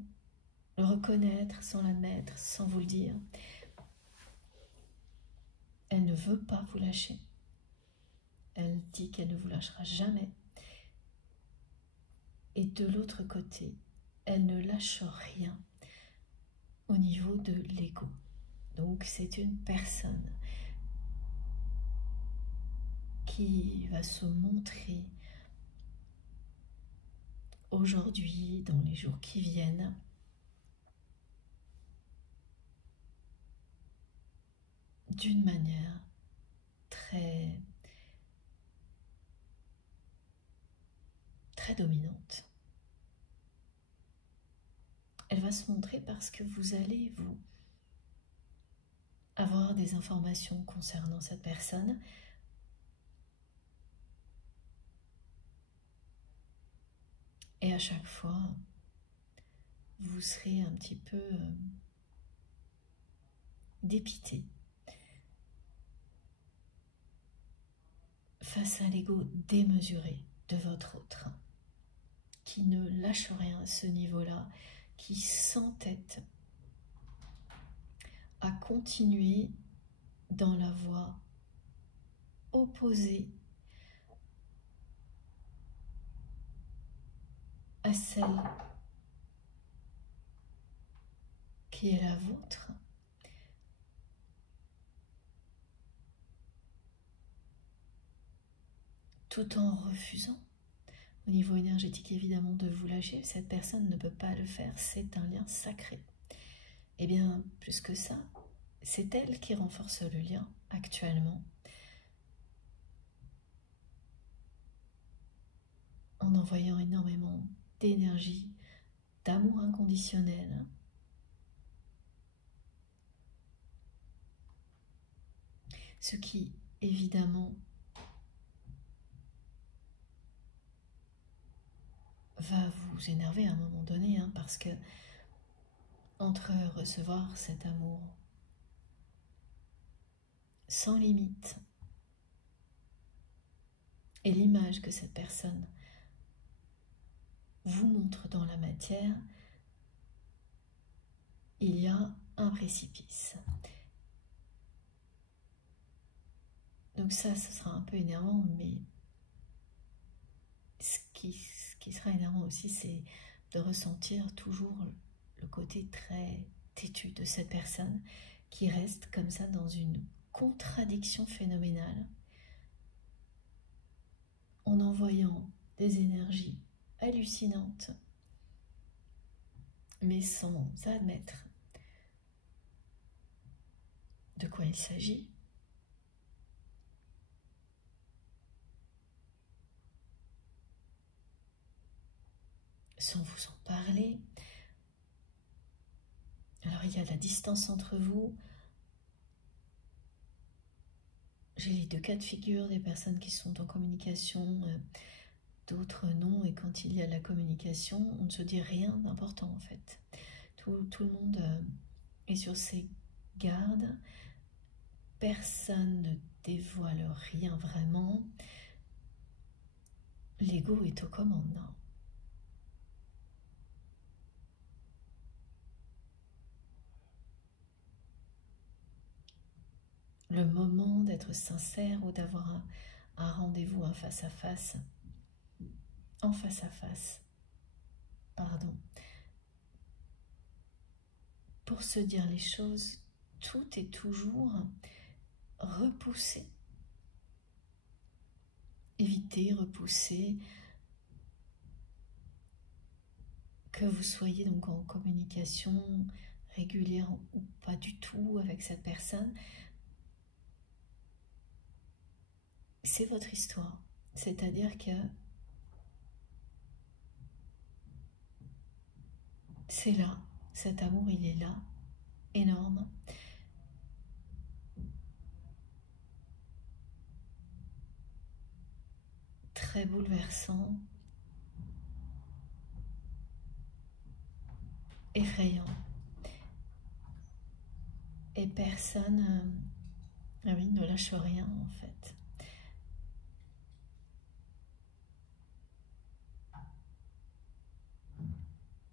le reconnaître, sans l'admettre, sans vous le dire. Elle ne veut pas vous lâcher. Elle dit qu'elle ne vous lâchera jamais. Et de l'autre côté, elle ne lâche rien au niveau de l'ego. Donc c'est une personne qui va se montrer aujourd'hui, dans les jours qui viennent, d'une manière très dominante. Elle va se montrer parce que vous allez vous avoir des informations concernant cette personne, et à chaque fois vous serez un petit peu dépité face à l'ego démesuré de votre autre, qui ne lâche rien à ce niveau-là, qui s'entête à continuer dans la voie opposée à celle qui est la vôtre, tout en refusant au niveau énergétique évidemment de vous lâcher. Cette personne ne peut pas le faire, c'est un lien sacré. Et bien plus que ça, c'est elle qui renforce le lien actuellement en envoyant énormément d'énergie, d'amour inconditionnel. Ce qui, évidemment, va vous énerver à un moment donné, hein, parce que entre recevoir cet amour sans limite et l'image que cette personne vous montre dans la matière, il y a un précipice. Donc ça, ce sera un peu énervant, mais ce qui sera énervant aussi, c'est de ressentir toujours le côté très têtu de cette personne qui reste comme ça dans une contradiction phénoménale en envoyant des énergies hallucinantes, mais sans admettre de quoi il s'agit. Sans vous en parler. Alors il y a de la distance entre vous. J'ai les deux cas de figure, des personnes qui sont en communication, d'autres non, et quand il y a de la communication, on ne se dit rien d'important en fait. Tout le monde est sur ses gardes, personne ne dévoile rien vraiment, l'ego est aux commandes. Le moment d'être sincère ou d'avoir un rendez-vous, un face-à-face, en face-à-face, pardon, pour se dire les choses, tout est toujours repoussé. Évitez, repoussez, que vous soyez donc en communication régulière ou pas du tout avec cette personne, c'est votre histoire. C'est-à-dire que c'est là, cet amour il est là, énorme. Très bouleversant, effrayant. Et personne oui, ne lâche rien en fait.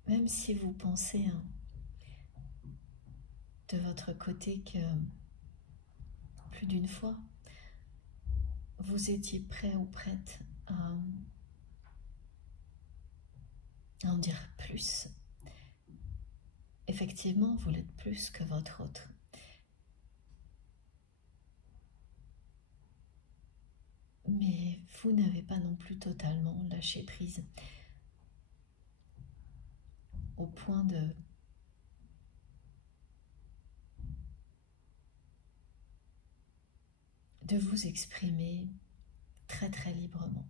Même si vous pensez de votre côté que plus d'une fois, vous étiez prêt ou prête à en dire plus. Effectivement, vous l'êtes plus que votre autre. Mais vous n'avez pas non plus totalement lâché prise au point de vous exprimer très très librement.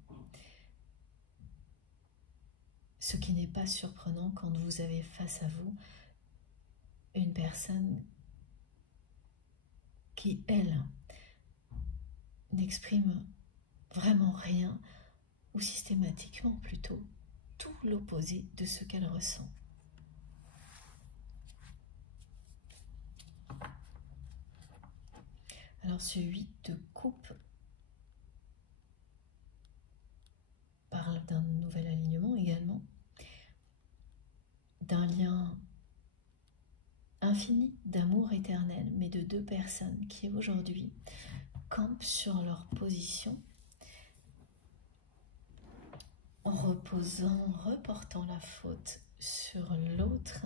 Ce qui n'est pas surprenant quand vous avez face à vous une personne qui, elle, n'exprime vraiment rien, ou systématiquement plutôt tout l'opposé de ce qu'elle ressent. Alors ce 8 de coupe parle d'un nouvel alignement également, d'un lien infini d'amour éternel, mais de deux personnes qui aujourd'hui campent sur leur position, en reportant la faute sur l'autre,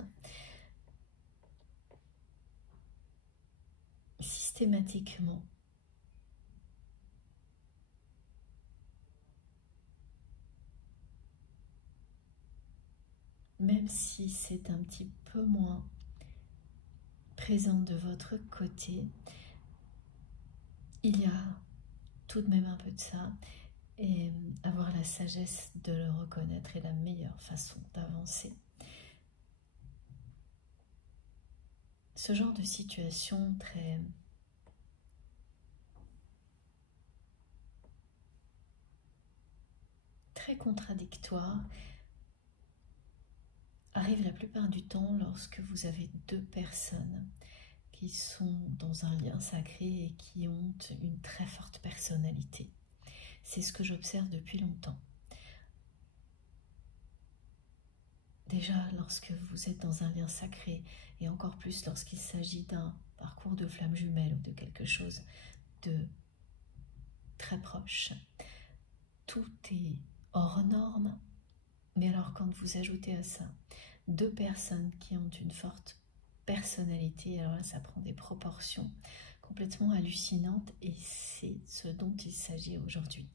systématiquement. même si c'est un petit peu moins présent de votre côté, il y a tout de même un peu de ça, et avoir la sagesse de le reconnaître est la meilleure façon d'avancer. Ce genre de situation très contradictoire arrive la plupart du temps lorsque vous avez deux personnes qui sont dans un lien sacré et qui ont une très forte personnalité. C'est ce que j'observe depuis longtemps. Déjà, lorsque vous êtes dans un lien sacré, et encore plus lorsqu'il s'agit d'un parcours de flamme jumelle ou de quelque chose de très proche, tout est hors norme. Mais alors quand vous ajoutez à ça deux personnes qui ont une forte personnalité, alors là ça prend des proportions complètement hallucinantes, et c'est ce dont il s'agit aujourd'hui.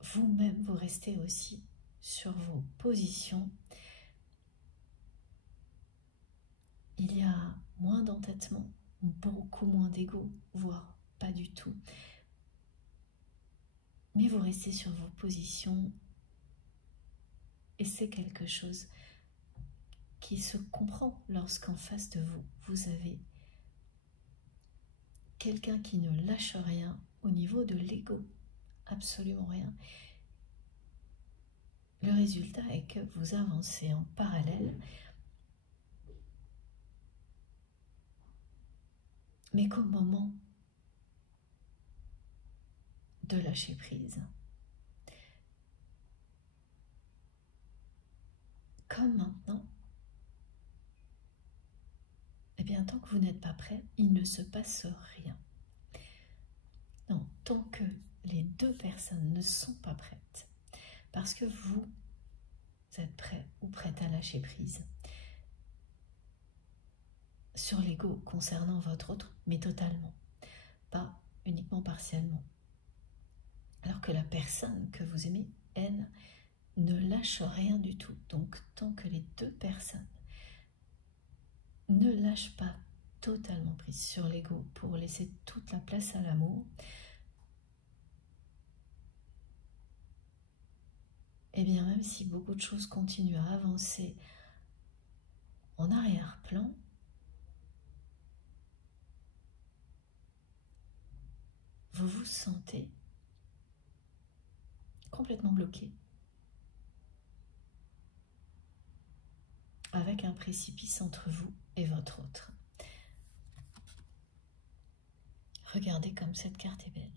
Vous-même, vous restez aussi sur vos positions. Il y a moins d'entêtement, beaucoup moins d'ego, voire pas du tout. Mais vous restez sur vos positions, et c'est quelque chose qui se comprend lorsqu'en face de vous, vous avez quelqu'un qui ne lâche rien au niveau de l'ego, absolument rien. Le résultat est que vous avancez en parallèle, mais qu'au moment de lâcher prise, comme maintenant, eh bien tant que vous n'êtes pas prêt, il ne se passe rien. Non, tant que les deux personnes ne sont pas prêtes, parce que vous êtes prêt ou prête à lâcher prise sur l'ego concernant votre autre, mais totalement, pas uniquement partiellement. Alors que la personne que vous aimez, elle, ne lâche rien du tout. Donc tant que les deux personnes ne lâchent pas totalement prise sur l'ego pour laisser toute la place à l'amour, et bien même si beaucoup de choses continuent à avancer en arrière-plan, vous vous sentez complètement bloqué, avec un précipice entre vous et votre autre. Regardez comme cette carte est belle.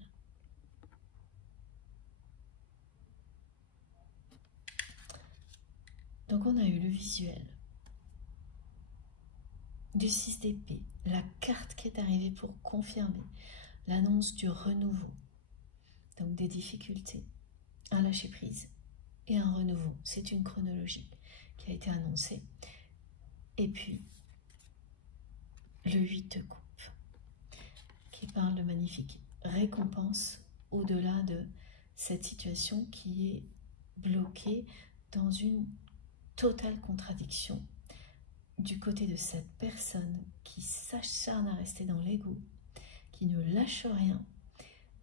Donc on a eu le visuel du 6 d'épée, la carte qui est arrivée pour confirmer l'annonce du renouveau, donc des difficultés, un lâcher-prise et un renouveau. C'est une chronologie qui a été annoncée. Et puis, le 8 de coupe, qui parle de magnifique récompense au-delà de cette situation qui est bloquée dans une totale contradiction du côté de cette personne qui s'acharne à rester dans l'ego, qui ne lâche rien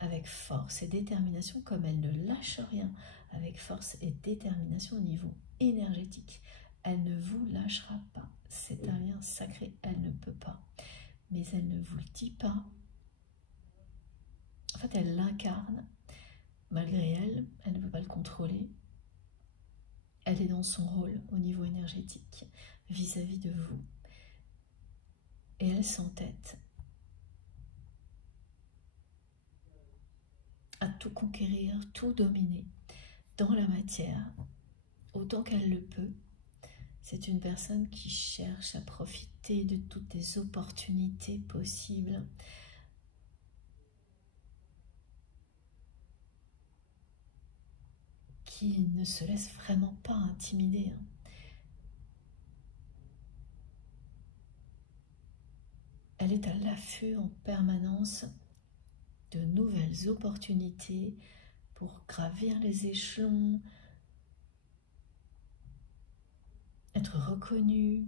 avec force et détermination, comme elle ne lâche rien avec force et détermination au niveau énergétique. Elle ne vous lâchera pas. C'est un lien sacré, elle ne peut pas. Mais elle ne vous le dit pas. En fait, elle l'incarne. Malgré elle, elle ne peut pas le contrôler. Elle est dans son rôle au niveau énergétique vis-à-vis de vous. Et elle s'entête à tout conquérir, tout dominer dans la matière, autant qu'elle le peut. C'est une personne qui cherche à profiter de toutes les opportunités possibles. Qui ne se laisse vraiment pas intimider. Elle est à l'affût en permanence de nouvelles opportunités pour gravir les échelons, être reconnu,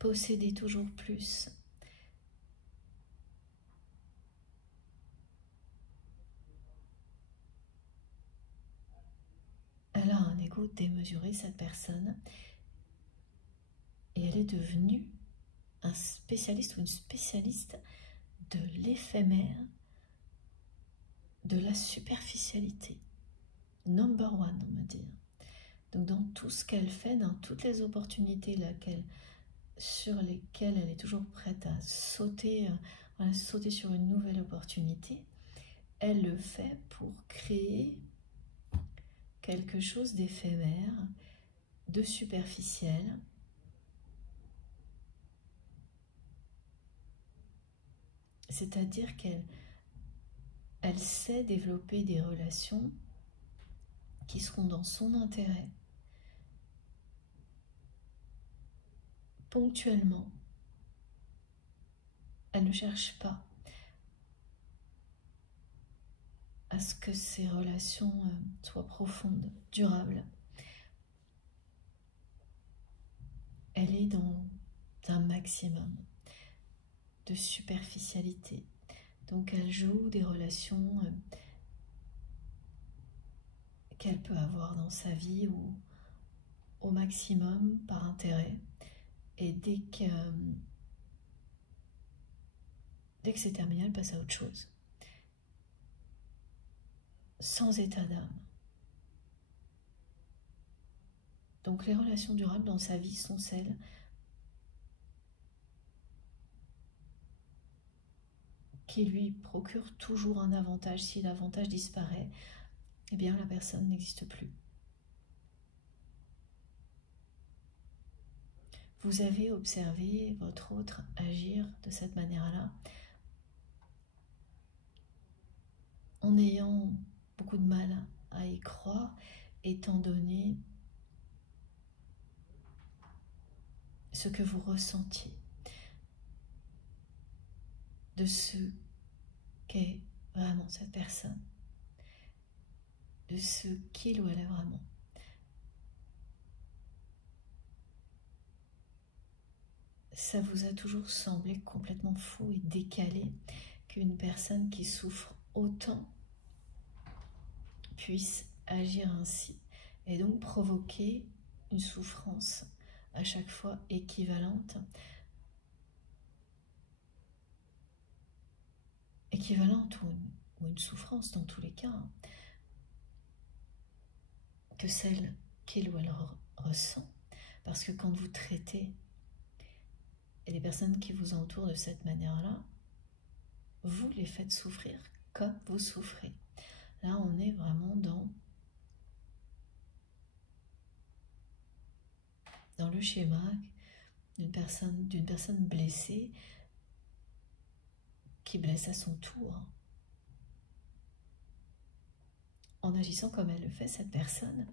posséder toujours plus. Elle a un ego démesuré, cette personne, et elle est devenue un spécialiste ou une spécialiste de l'éphémère, de la superficialité. Number one, on va dire. Donc dans tout ce qu'elle fait, dans toutes les opportunités sur lesquelles elle est toujours prête à sauter, sauter sur une nouvelle opportunité, elle le fait pour créer quelque chose d'éphémère, de superficiel. C'est-à-dire qu'elle sait développer des relations qui seront dans son intérêt, ponctuellement. Elle ne cherche pas à ce que ces relations soient profondes, durables. Elle est dans un maximum de superficialité. Donc elle joue des relations qu'elle peut avoir dans sa vie au maximum par intérêt. Et dès que c'est terminé, elle passe à autre chose. Sans état d'âme. Donc les relations durables dans sa vie sont celles qui lui procurent toujours un avantage. Si l'avantage disparaît, eh bien la personne n'existe plus. Vous avez observé votre autre agir de cette manière-là, en ayant beaucoup de mal à y croire, étant donné ce que vous ressentiez de ce qu'est vraiment cette personne, de ce qu'il ou elle est vraiment. Ça vous a toujours semblé complètement fou et décalé qu'une personne qui souffre autant puisse agir ainsi et donc provoquer une souffrance à chaque fois équivalente ou une souffrance dans tous les cas, que celle qu'il ou elle ressent, parce que quand vous traitez les personnes qui vous entourent de cette manière-là, vous les faites souffrir comme vous souffrez. Là, on est vraiment dans le schéma d'une personne blessée qui blesse à son tour. En agissant comme elle le fait, cette personne,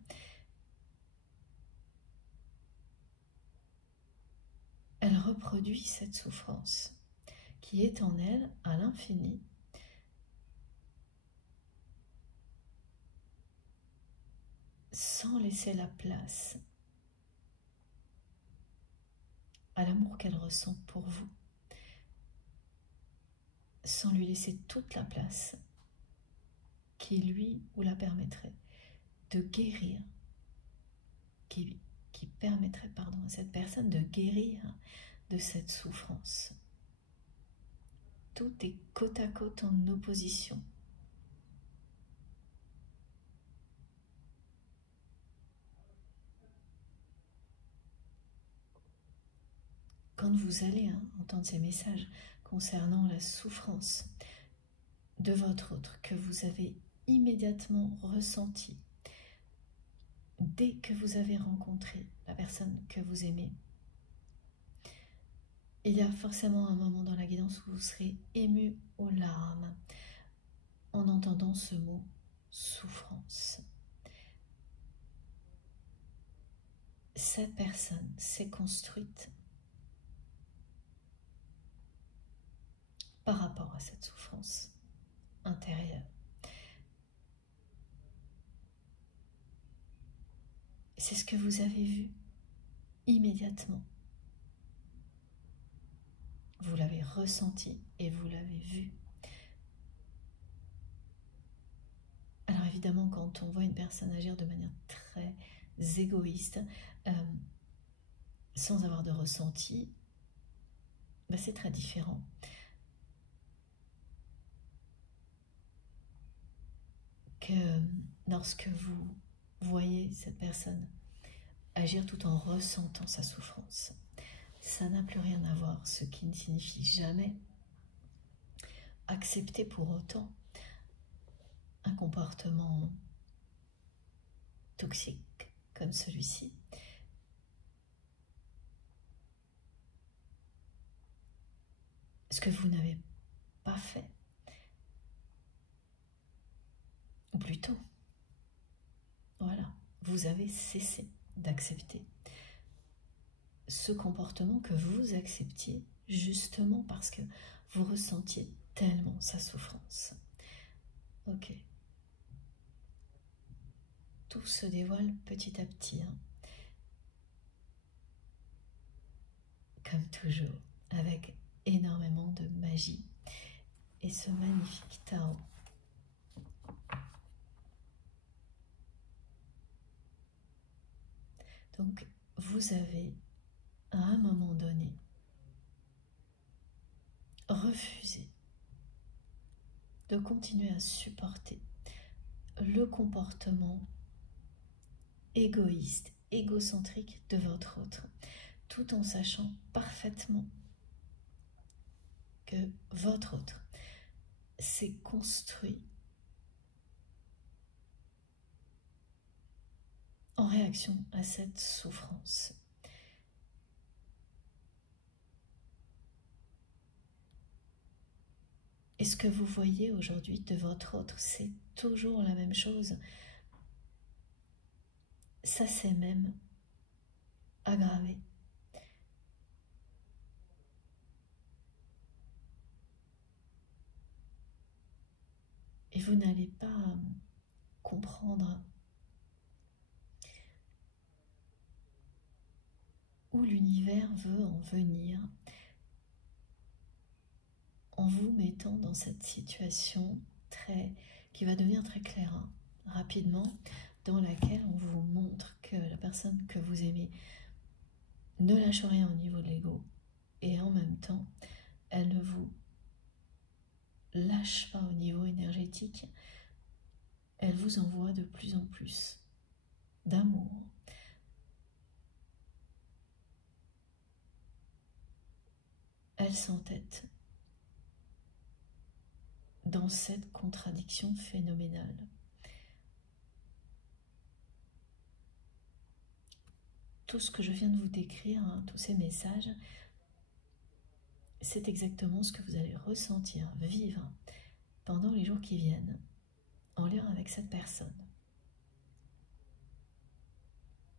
elle reproduit cette souffrance qui est en elle à l'infini, sans laisser la place à l'amour qu'elle ressent pour vous, sans lui laisser toute la place qui lui ou la permettrait de guérir, qui permettrait à cette personne de guérir de cette souffrance. Tout est côte à côte en opposition. Quand vous allez entendre ces messages concernant la souffrance de votre autre que vous avez immédiatement ressenti dès que vous avez rencontré la personne que vous aimez, il y a forcément un moment dans la guidance où vous serez ému aux larmes en entendant ce mot souffrance. Cette personne s'est construite par rapport à cette souffrance intérieure. C'est ce que vous avez vu immédiatement. Vous l'avez ressenti et vous l'avez vu. Alors évidemment, quand on voit une personne agir de manière très égoïste, sans avoir de ressenti, ben c'est très différent. Que lorsque vous voyez cette personne agir tout en ressentant sa souffrance, ça n'a plus rien à voir, ce qui ne signifie jamais accepter pour autant un comportement toxique comme celui-ci. Ce que vous n'avez pas fait, ou plutôt, voilà, vous avez cessé d'accepter ce comportement que vous acceptiez justement parce que vous ressentiez tellement sa souffrance. Ok. Tout se dévoile petit à petit, hein. Comme toujours, avec énormément de magie et ce magnifique Tao. Donc, vous avez, à un moment donné, refusé de continuer à supporter le comportement égoïste, égocentrique de votre autre, tout en sachant parfaitement que votre autre s'est construit en réaction à cette souffrance. Et ce que vous voyez aujourd'hui de votre autre, c'est toujours la même chose. Ça s'est même aggravé. Et vous n'allez pas comprendre où l'univers veut en venir en vous mettant dans cette situation qui va devenir très claire, hein, rapidement, dans laquelle on vous montre que la personne que vous aimez ne lâche rien au niveau de l'ego et en même temps, elle ne vous lâche pas au niveau énergétique, elle vous envoie de plus en plus d'amour. Elle s'entête dans cette contradiction phénoménale. Tout ce que je viens de vous décrire, hein, tous ces messages, c'est exactement ce que vous allez ressentir, vivre pendant les jours qui viennent, en lien avec cette personne.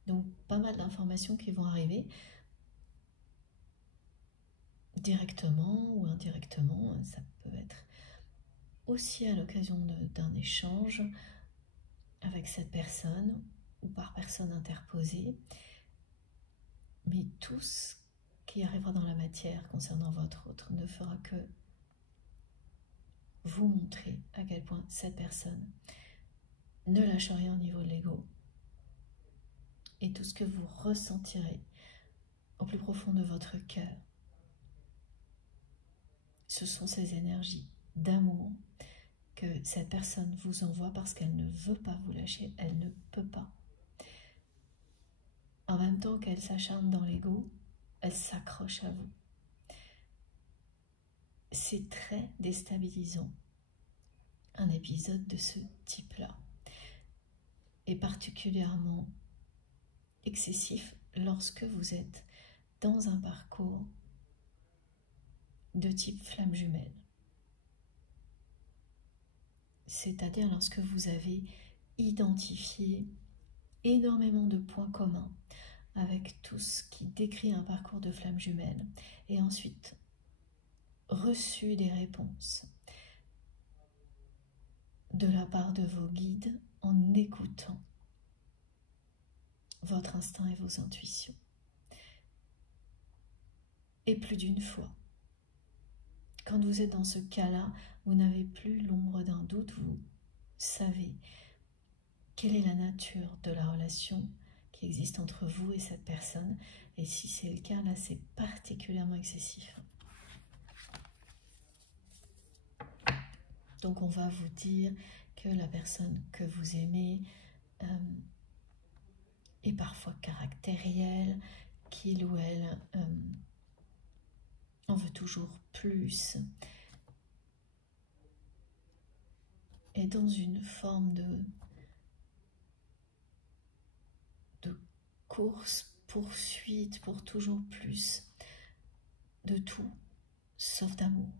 Donc, pas mal d'informations qui vont arriver, directement ou indirectement, ça peut être aussi à l'occasion d'un échange avec cette personne ou par personne interposée, mais tout ce qui arrivera dans la matière concernant votre autre ne fera que vous montrer à quel point cette personne ne lâche rien au niveau de l'ego et tout ce que vous ressentirez au plus profond de votre cœur, ce sont ces énergies d'amour que cette personne vous envoie parce qu'elle ne veut pas vous lâcher, elle ne peut pas. En même temps qu'elle s'acharne dans l'ego, elle s'accroche à vous. C'est très déstabilisant, un épisode de ce type-là, et particulièrement excessif lorsque vous êtes dans un parcours de type flamme jumelle. C'est-à-dire lorsque vous avez identifié énormément de points communs avec tout ce qui décrit un parcours de flamme jumelle, et ensuite reçu des réponses de la part de vos guides en écoutant votre instinct et vos intuitions. Et plus d'une fois, quand vous êtes dans ce cas-là, vous n'avez plus l'ombre d'un doute, vous savez quelle est la nature de la relation qui existe entre vous et cette personne. Et si c'est le cas, là, c'est particulièrement excessif. Donc, on va vous dire que la personne que vous aimez est parfois caractérielle, qu'il ou elle en veut toujours plus, et dans une forme de course, poursuite pour toujours plus de tout, sauf d'amour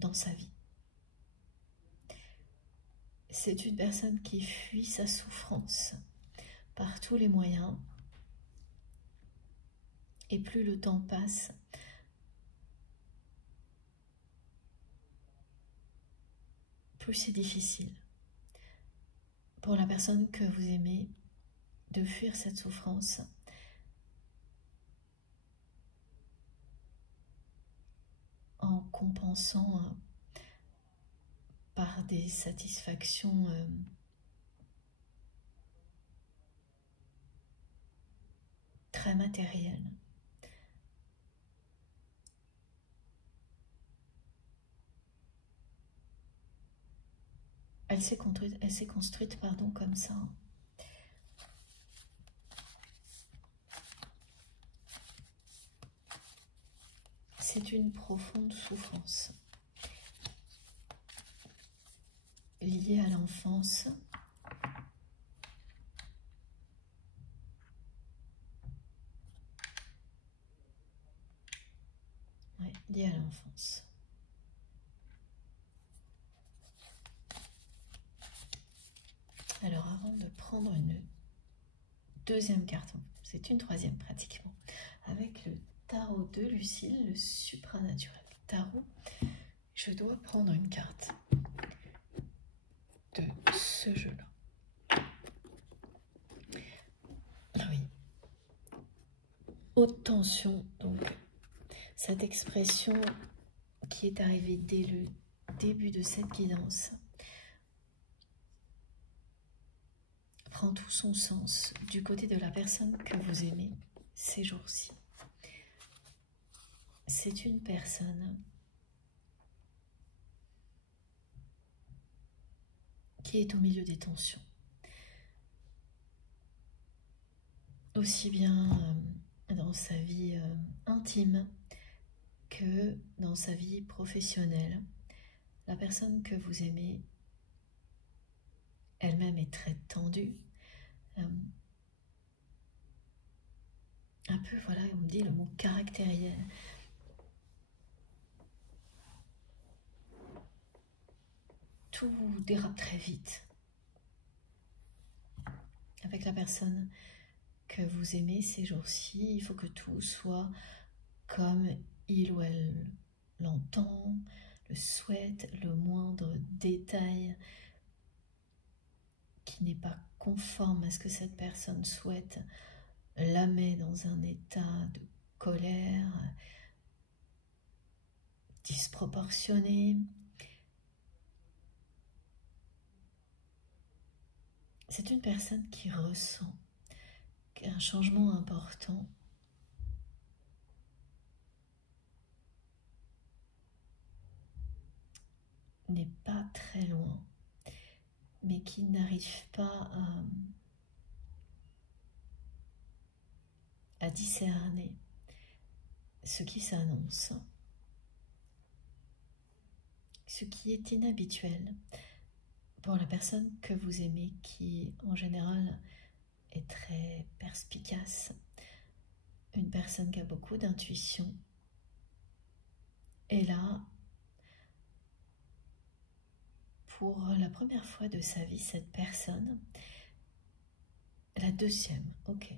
dans sa vie. C'est une personne qui fuit sa souffrance par tous les moyens, et plus le temps passe, plus c'est difficile pour la personne que vous aimez de fuir cette souffrance en compensant par des satisfactions très matérielles. Elle s'est construite, comme ça. C'est une profonde souffrance liée à l'enfance. Ouais, liée à l'enfance. Alors, avant de prendre une deuxième carte, c'est une troisième pratiquement, avec le tarot de Lucille, le supranaturel tarot, je dois prendre une carte de ce jeu-là. Ah oui. Haute tension, donc cette expression qui est arrivée dès le début de cette guidance prend tout son sens du côté de la personne que vous aimez ces jours-ci. C'est une personne qui est au milieu des tensions. Aussi bien dans sa vie intime que dans sa vie professionnelle. La personne que vous aimez elle-même est très tendue. Un peu, voilà, on me dit le mot caractériel. Tout dérape très vite. Avec la personne que vous aimez ces jours-ci, il faut que tout soit comme il ou elle l'entend, le souhaite, le moindre détail qui n'est pas conforme à ce que cette personne souhaite la met dans un état de colère disproportionné. C'est une personne qui ressent qu'un changement important n'est pas très loin, mais qui n'arrive pas à discerner ce qui s'annonce, ce qui est inhabituel pour la personne que vous aimez, qui en général est très perspicace, une personne qui a beaucoup d'intuition. Et là, pour la première fois de sa vie, cette personne, la deuxième, ok,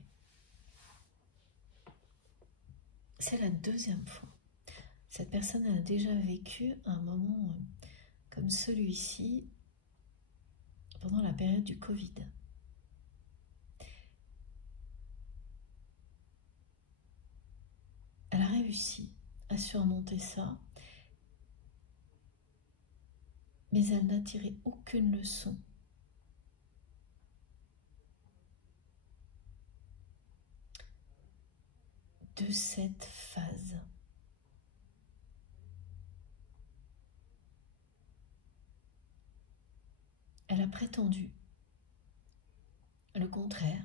c'est la deuxième fois Cette personne a déjà vécu un moment comme celui-ci pendant la période du Covid. Elle a réussi à surmonter ça, mais elle n'a tiré aucune leçon de cette phase. Elle a prétendu le contraire.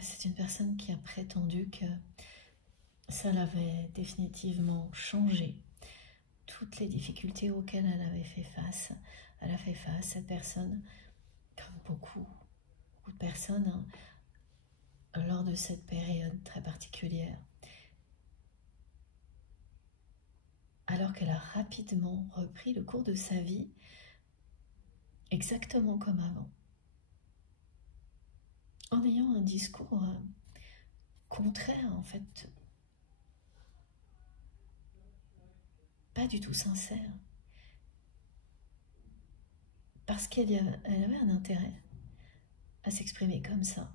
C'est une personne qui a prétendu que ça l'avait définitivement changé. Toutes les difficultés auxquelles elle avait fait face, elle a fait face, cette personne, comme beaucoup de personnes, lors de cette période très particulière. Alors qu'elle a rapidement repris le cours de sa vie, exactement comme avant. En ayant un discours contraire, en fait, pas du tout sincère, parce qu'elle avait un intérêt à s'exprimer comme ça.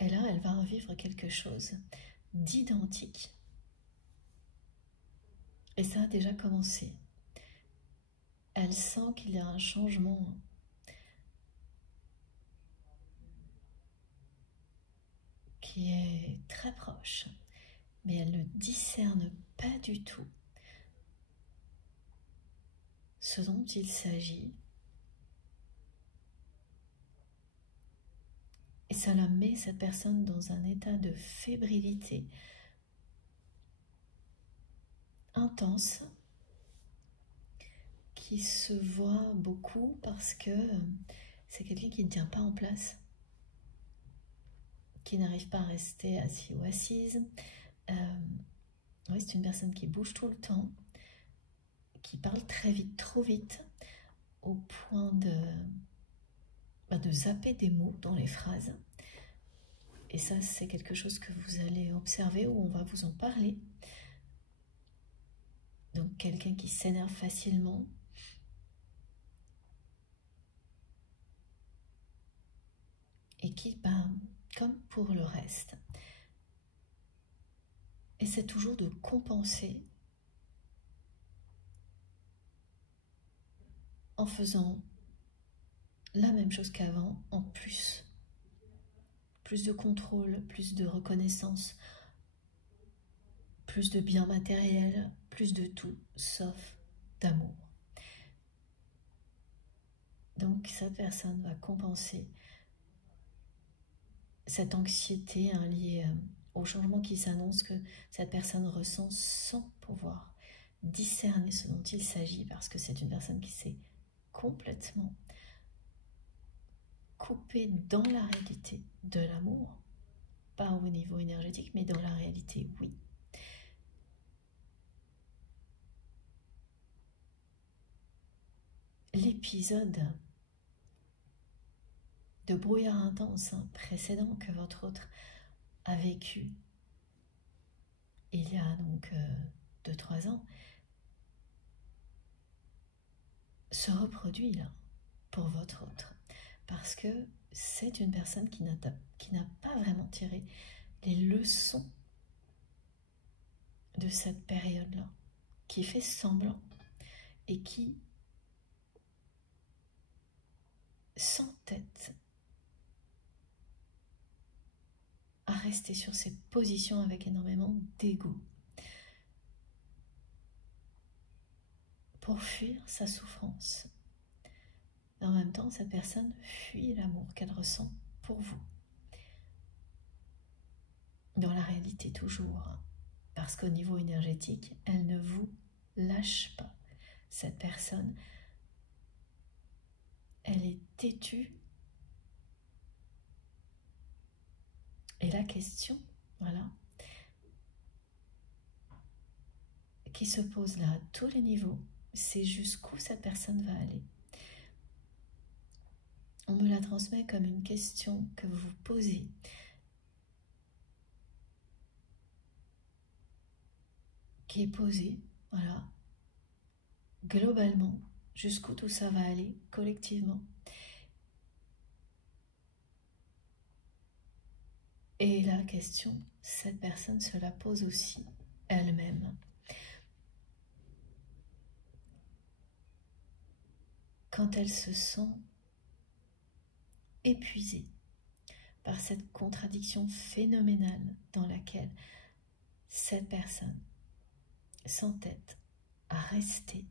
Et là, elle va revivre quelque chose d'identique. Et ça a déjà commencé. Elle sent qu'il y a un changement qui est très proche, mais elle ne discerne pas du tout ce dont il s'agit. Et ça la met, cette personne, dans un état de fébrilité intense qui se voit beaucoup parce que c'est quelqu'un qui ne tient pas en place, qui n'arrive pas à rester assis ou assise. Oui, c'est une personne qui bouge tout le temps, qui parle très vite, trop vite, au point de zapper des mots dans les phrases. Et ça, c'est quelque chose que vous allez observer, où on va vous en parler. Donc, quelqu'un qui s'énerve facilement, et qui, comme pour le reste, essaie toujours de compenser en faisant la même chose qu'avant, en plus. Plus de contrôle, plus de reconnaissance, plus de biens matériels, plus de tout, sauf d'amour. Donc cette personne va compenser cette anxiété liée au changement qui s'annonce, que cette personne ressent, sans pouvoir discerner ce dont il s'agit, parce que c'est une personne qui s'est complètement coupée dans la réalité de l'amour, pas au niveau énergétique, mais dans la réalité, oui. L'épisode de brouillard intense précédent que votre autre a vécu il y a donc 2-3 ans se reproduit là pour votre autre, parce que c'est une personne qui n'a pas vraiment tiré les leçons de cette période-là, qui fait semblant et qui s'entête à rester sur ses positions avec énormément d'ego pour fuir sa souffrance. Et en même temps, cette personne fuit l'amour qu'elle ressent pour vous. Dans la réalité toujours, parce qu'au niveau énergétique, elle ne vous lâche pas. Cette personne, elle est têtue. Et la question, voilà, qui se pose là à tous les niveaux, c'est jusqu'où cette personne va aller. On me la transmet comme une question que vous vous posez. Qui est posée, voilà, globalement, jusqu'où tout ça va aller, collectivement. Et la question, cette personne se la pose aussi elle-même. Quand elle se sent épuisée par cette contradiction phénoménale dans laquelle cette personne s'entête à rester,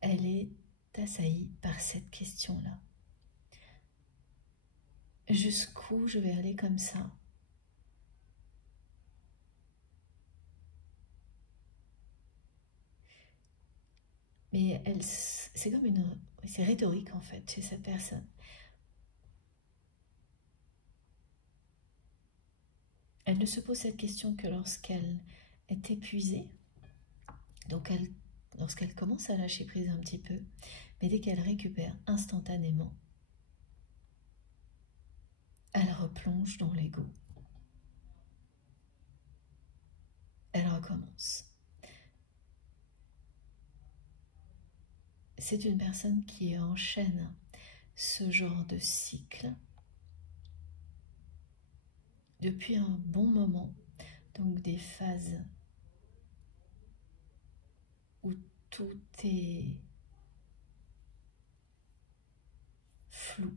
elle est assaillie par cette question-là. Jusqu'où je vais aller comme ça? Mais c'est comme c'est rhétorique en fait chez cette personne. Elle ne se pose cette question que lorsqu'elle est épuisée, donc lorsqu'elle commence à lâcher prise un petit peu, mais dès qu'elle récupère instantanément, elle replonge dans l'ego. Elle recommence. C'est une personne qui enchaîne ce genre de cycle depuis un bon moment, donc des phases où tout est flou.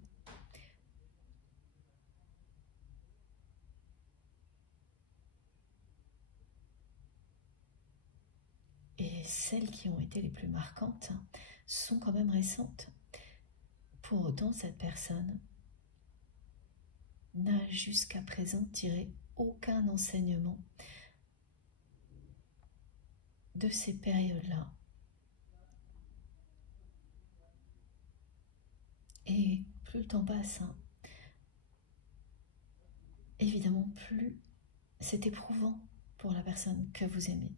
Et celles qui ont été les plus marquantes sont quand même récentes. Pour autant, cette personne n'a jusqu'à présent tiré aucun enseignement de ces périodes-là. Et plus le temps passe, évidemment, plus c'est éprouvant pour la personne que vous aimez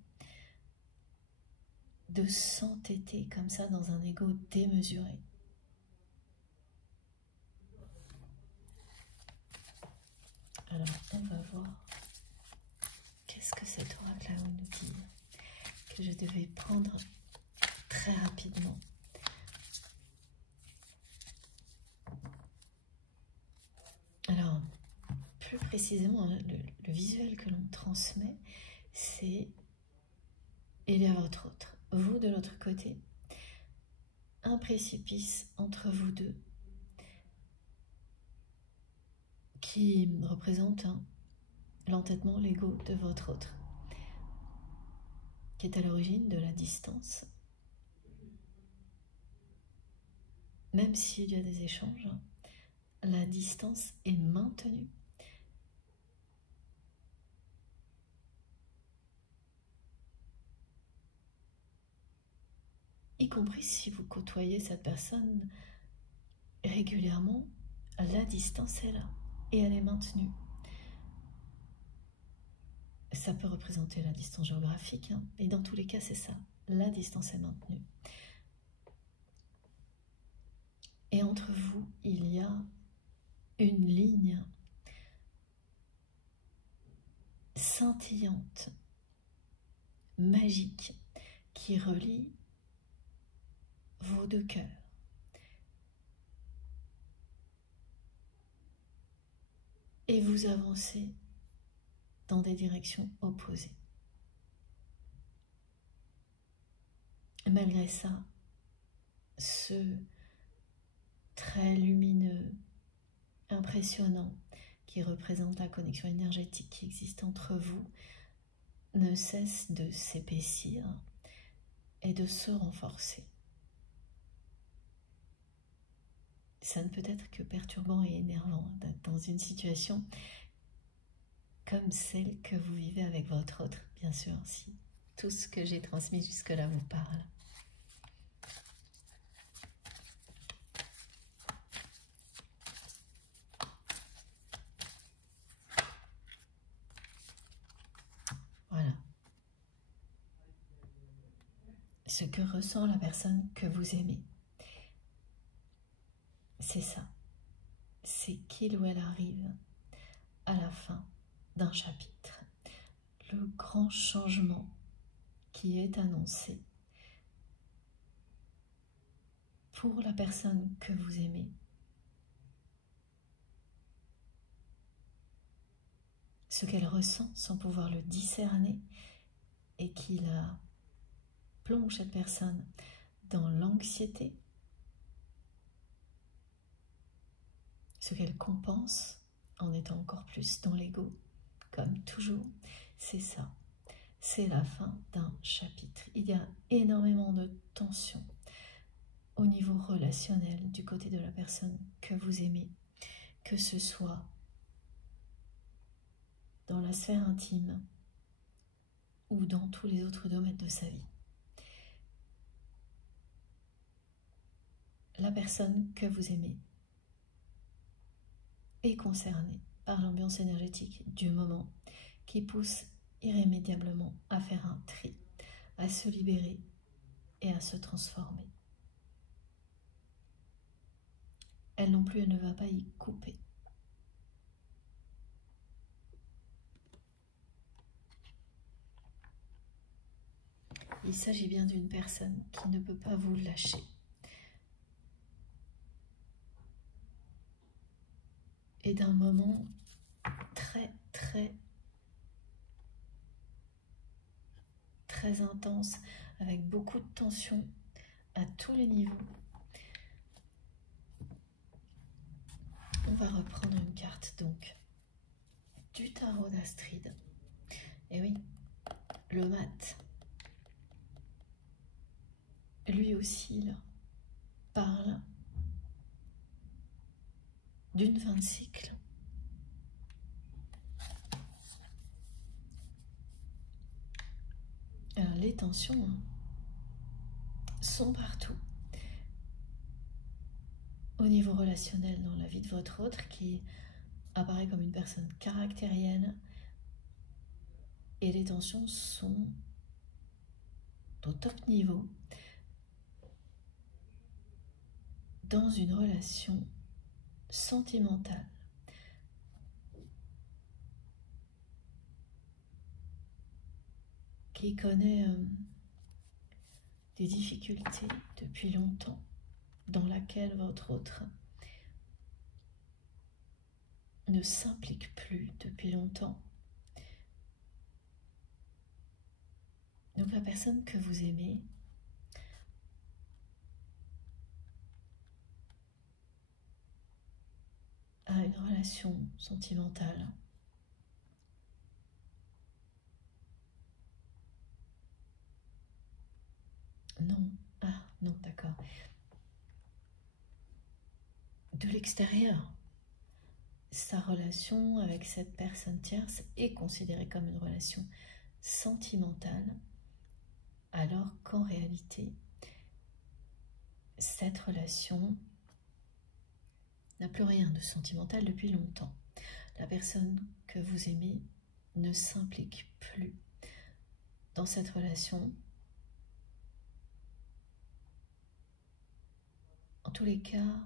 de s'entêter comme ça dans un ego démesuré. Alors, on va voir qu'est-ce que cet oracle-là nous dit, que je devais prendre très rapidement. Alors, plus précisément, le visuel que l'on transmet, c'est il y a votre autre, vous de l'autre côté, un précipice entre vous deux qui représente l'entêtement, l'ego de votre autre, qui est à l'origine de la distance. Même s'il y a des échanges, la distance est maintenue. Y compris si vous côtoyez cette personne régulièrement, la distance est là et elle est maintenue. Ça peut représenter la distance géographique, et dans tous les cas c'est ça, la distance est maintenue. Et entre vous, il y a une ligne scintillante, magique, qui relie vos deux cœurs. Et vous avancez dans des directions opposées. Malgré ça, ce trait lumineux, impressionnant, qui représente la connexion énergétique qui existe entre vous, ne cesse de s'épaissir et de se renforcer. Ça ne peut être que perturbant et énervant d'être dans une situation comme celle que vous vivez avec votre autre, bien sûr, si tout ce que j'ai transmis jusque-là vous parle. Voilà. Ce que ressent la personne que vous aimez. c'est ça. C'est qu'il ou elle arrive à la fin d'un chapitre. Le grand changement qui est annoncé pour la personne que vous aimez. Ce qu'elle ressent sans pouvoir le discerner et qui la plonge cette personne dans l'anxiété, ce qu'elle compense en étant encore plus dans l'ego, comme toujours, c'est ça. C'est la fin d'un chapitre. Il y a énormément de tension au niveau relationnel du côté de la personne que vous aimez, que ce soit dans la sphère intime ou dans tous les autres domaines de sa vie. La personne que vous aimez est concernée par l'ambiance énergétique du moment qui pousse irrémédiablement à faire un tri, à se libérer et à se transformer. Elle non plus, elle ne va pas y couper. Il s'agit bien d'une personne qui ne peut pas vous lâcher. Et d'un moment très intense, avec beaucoup de tension à tous les niveaux. On va reprendre une carte donc du tarot d'Astrid. Et oui, le mat, lui aussi, il parle d'une fin de cycle. Alors, les tensions sont partout. Au niveau relationnel, dans la vie de votre autre, qui apparaît comme une personne caractérielle, et les tensions sont au top niveau dans une relation sentimentale. Qui connaît des difficultés depuis longtemps, dans laquelle votre autre ne s'implique plus depuis longtemps. Donc la personne que vous aimez a une relation sentimentale non, ah non, d'accord, de l'extérieur. Sa relation avec cette personne tierce est considérée comme une relation sentimentale, alors qu'en réalité, cette relation n'a plus rien de sentimental depuis longtemps. La personne que vous aimez ne s'implique plus dans cette relation. En tous les cas,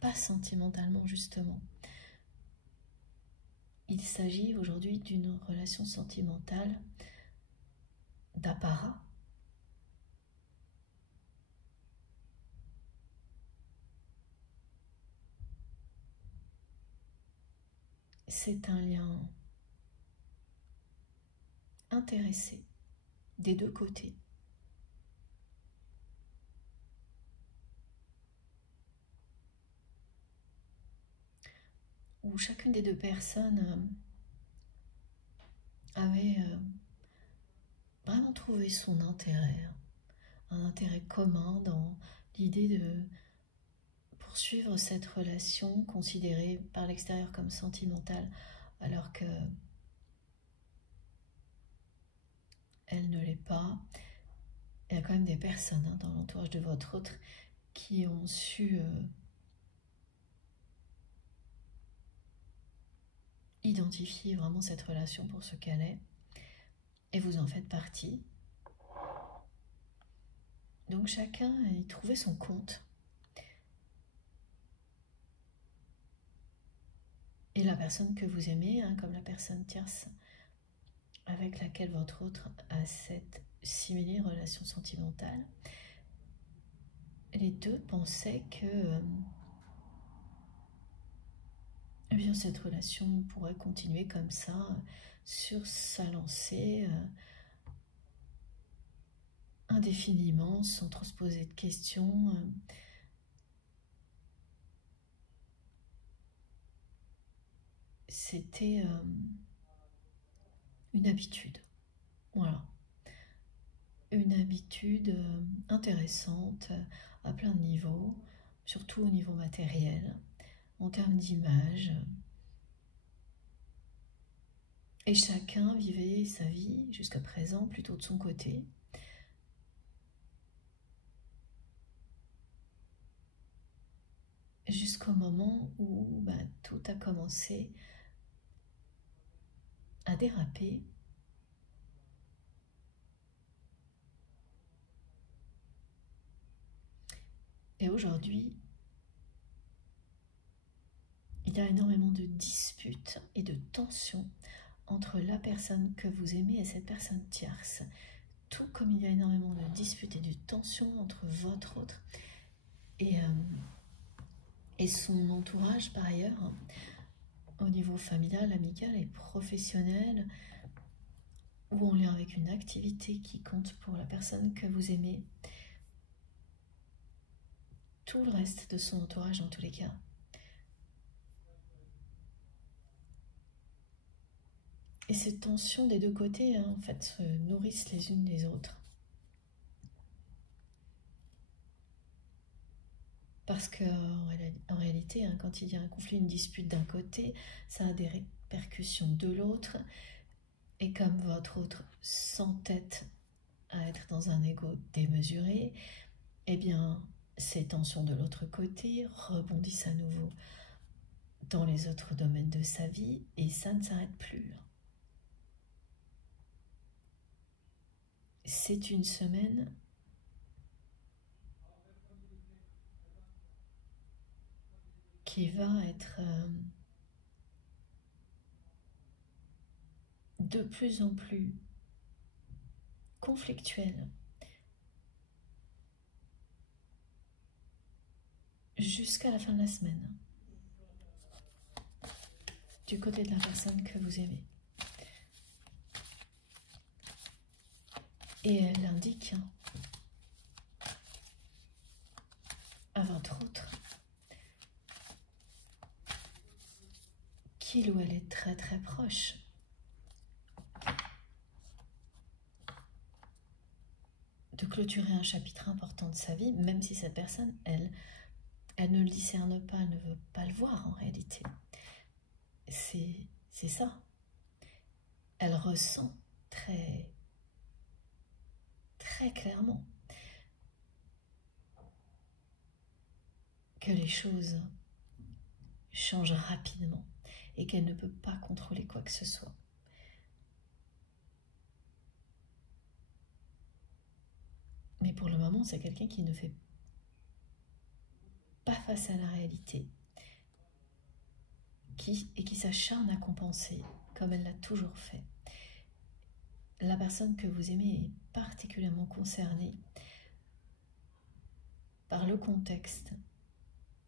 pas sentimentalement justement. Il s'agit aujourd'hui d'une relation sentimentale d'apparat. C'est un lien intéressé des deux côtés. Où chacune des deux personnes avait vraiment trouvé son intérêt, un intérêt commun dans l'idée de poursuivre cette relation considérée par l'extérieur comme sentimentale, alors que elle ne l'est pas. Il y a quand même des personnes dans l'entourage de votre autre qui ont su identifier vraiment cette relation pour ce qu'elle est, et vous en faites partie. Donc chacun y trouvait son compte. Et la personne que vous aimez, hein, comme la personne tierce avec laquelle votre autre a cette similée relation sentimentale, les deux pensaient que eh bien, cette relation pourrait continuer comme ça, sur sa lancée, indéfiniment, sans trop se poser de questions. C'était une habitude, voilà. Une habitude intéressante à plein de niveaux, surtout au niveau matériel, en termes d'image. Et chacun vivait sa vie jusqu'à présent plutôt de son côté. Jusqu'au moment où tout a commencé à déraper. Et aujourd'hui, il y a énormément de disputes et de tensions entre la personne que vous aimez et cette personne tierce. Tout comme il y a énormément de disputes et de tensions entre votre autre et son entourage par ailleurs, hein, au niveau familial, amical et professionnel, ou en lien avec une activité qui compte pour la personne que vous aimez. Tout le reste de son entourage en tous les cas. Et ces tensions des deux côtés, hein, en fait, se nourrissent les unes des autres. Parce qu'en réalité, hein, quand il y a un conflit, une dispute d'un côté, ça a des répercussions de l'autre. Et comme votre autre s'entête à être dans un ego démesuré, eh bien, ces tensions de l'autre côté rebondissent à nouveau dans les autres domaines de sa vie et ça ne s'arrête plus. C'est une semaine qui va être de plus en plus conflictuelle jusqu'à la fin de la semaine du côté de la personne que vous aimez. Et elle indique à votre autre qu'il ou elle est très très proche de clôturer un chapitre important de sa vie, même si cette personne, elle ne le discerne pas, elle ne veut pas le voir en réalité. C'est ça. Elle ressent très clairement que les choses changent rapidement et qu'elle ne peut pas contrôler quoi que ce soit. Mais pour le moment, c'est quelqu'un qui ne fait pas face à la réalité et qui s'acharne à compenser comme elle l'a toujours fait. La personne que vous aimez est particulièrement concernée par le contexte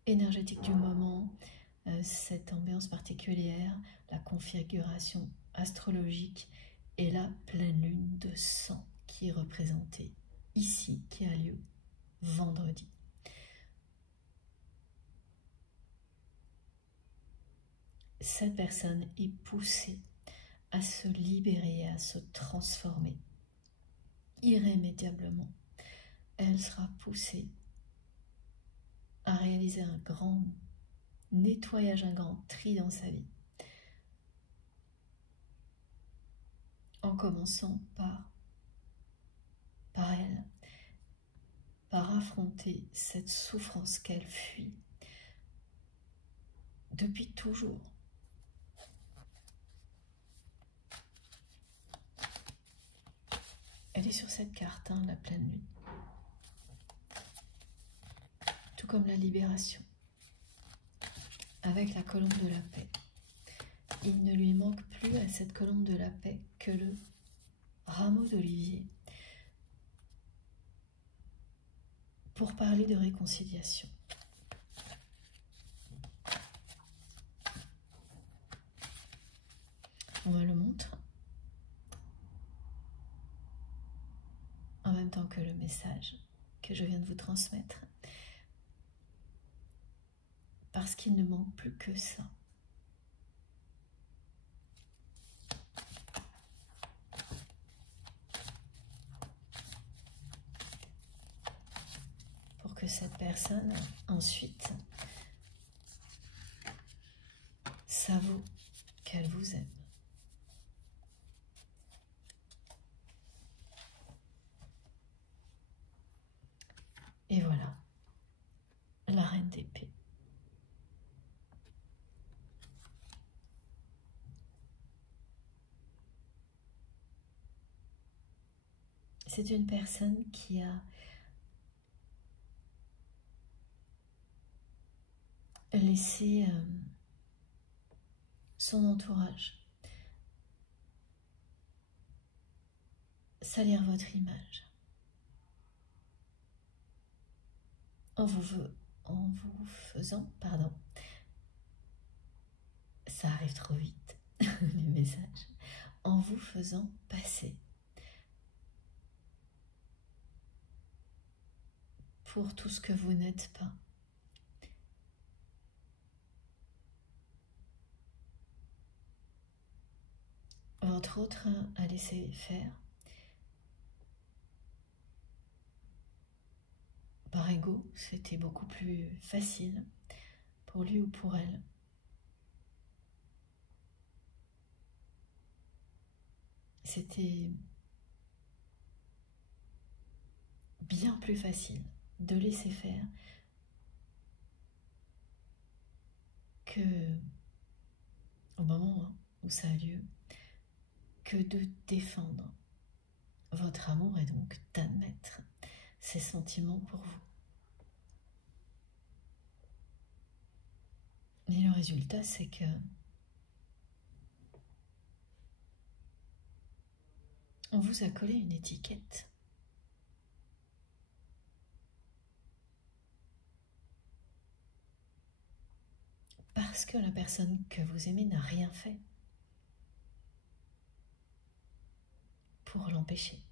énergétique du moment, cette ambiance particulière, la configuration astrologique et la pleine lune de sang qui est représentée ici, qui a lieu vendredi. Cette personne est poussée à se libérer, à se transformer irrémédiablement. Elle sera poussée à réaliser un grand nettoyage, un grand tri dans sa vie. En commençant par elle, par affronter cette souffrance qu'elle fuit depuis toujours. Elle est sur cette carte, hein, la pleine lune. Tout comme la libération, avec la colombe de la paix. il ne lui manque plus à cette colombe de la paix que le rameau d'olivier pour parler de réconciliation. On me le montre en même temps que le message que je viens de vous transmettre, parce qu'il ne manque plus que ça. Pour que cette personne, ensuite, s'avoue qu'elle vous aime. Et voilà, la reine d'épée. C'est une personne qui a laissé son entourage salir votre image en vous faisant, pardon, ça arrive trop vite, les messages, en vous faisant passer pour tout ce que vous n'êtes pas. Votre autre a laissé faire par ego, c'était beaucoup plus facile pour lui ou pour elle. C'était bien plus facile de laisser faire que, au moment où ça a lieu, que de défendre votre amour et donc d'admettre ses sentiments pour vous. Et le résultat, c'est que on vous a collé une étiquette. Parce que la personne que vous aimez n'a rien fait pour l'empêcher.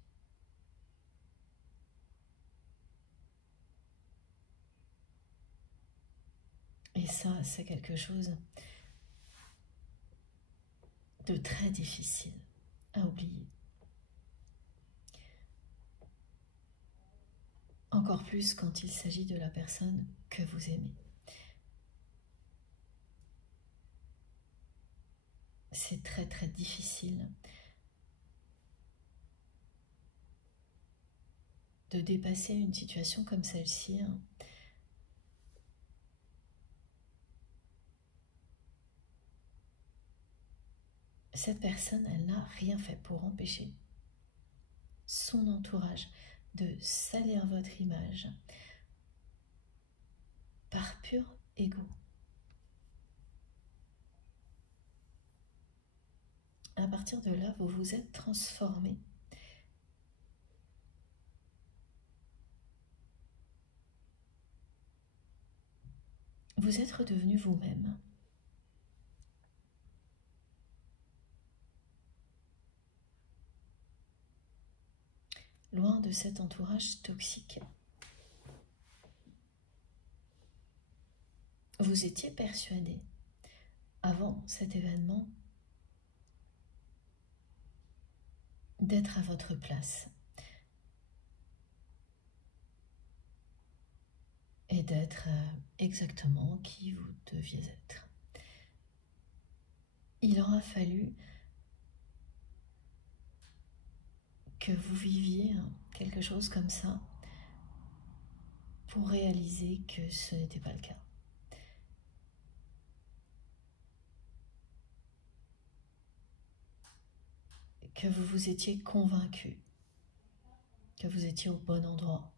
Et ça, c'est quelque chose de très difficile à oublier. Encore plus quand il s'agit de la personne que vous aimez. C'est très très difficile de dépasser une situation comme celle-ci. Cette personne, elle n'a rien fait pour empêcher son entourage de salir votre image par pur ego. À partir de là, vous vous êtes transformé. Vous êtes redevenu vous-même. Loin de cet entourage toxique. Vous étiez persuadé, avant cet événement, d'être à votre place et d'être exactement qui vous deviez être. Il aura fallu que vous viviez quelque chose comme ça pour réaliser que ce n'était pas le cas. Que vous vous étiez convaincu que vous étiez au bon endroit,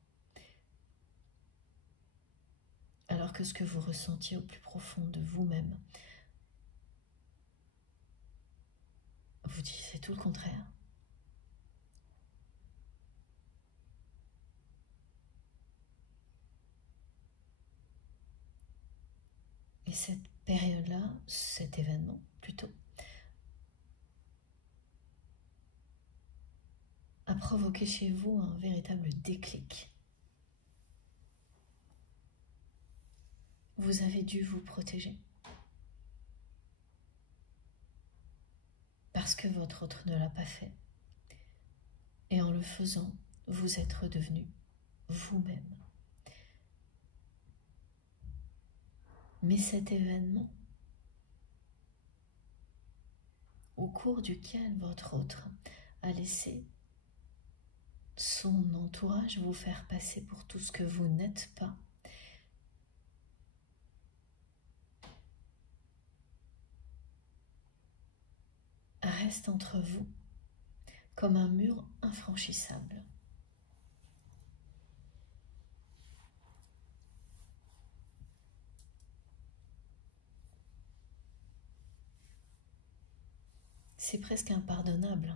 alors que ce que vous ressentiez au plus profond de vous-même tout le contraire. Et cette période-là, cet événement plutôt, a provoqué chez vous un véritable déclic. Vous avez dû vous protéger. Parce que votre autre ne l'a pas fait. Et en le faisant, vous êtes redevenu vous-même. Mais cet événement, au cours duquel votre autre a laissé son entourage vous faire passer pour tout ce que vous n'êtes pas, reste entre vous comme un mur infranchissable. C'est presque impardonnable.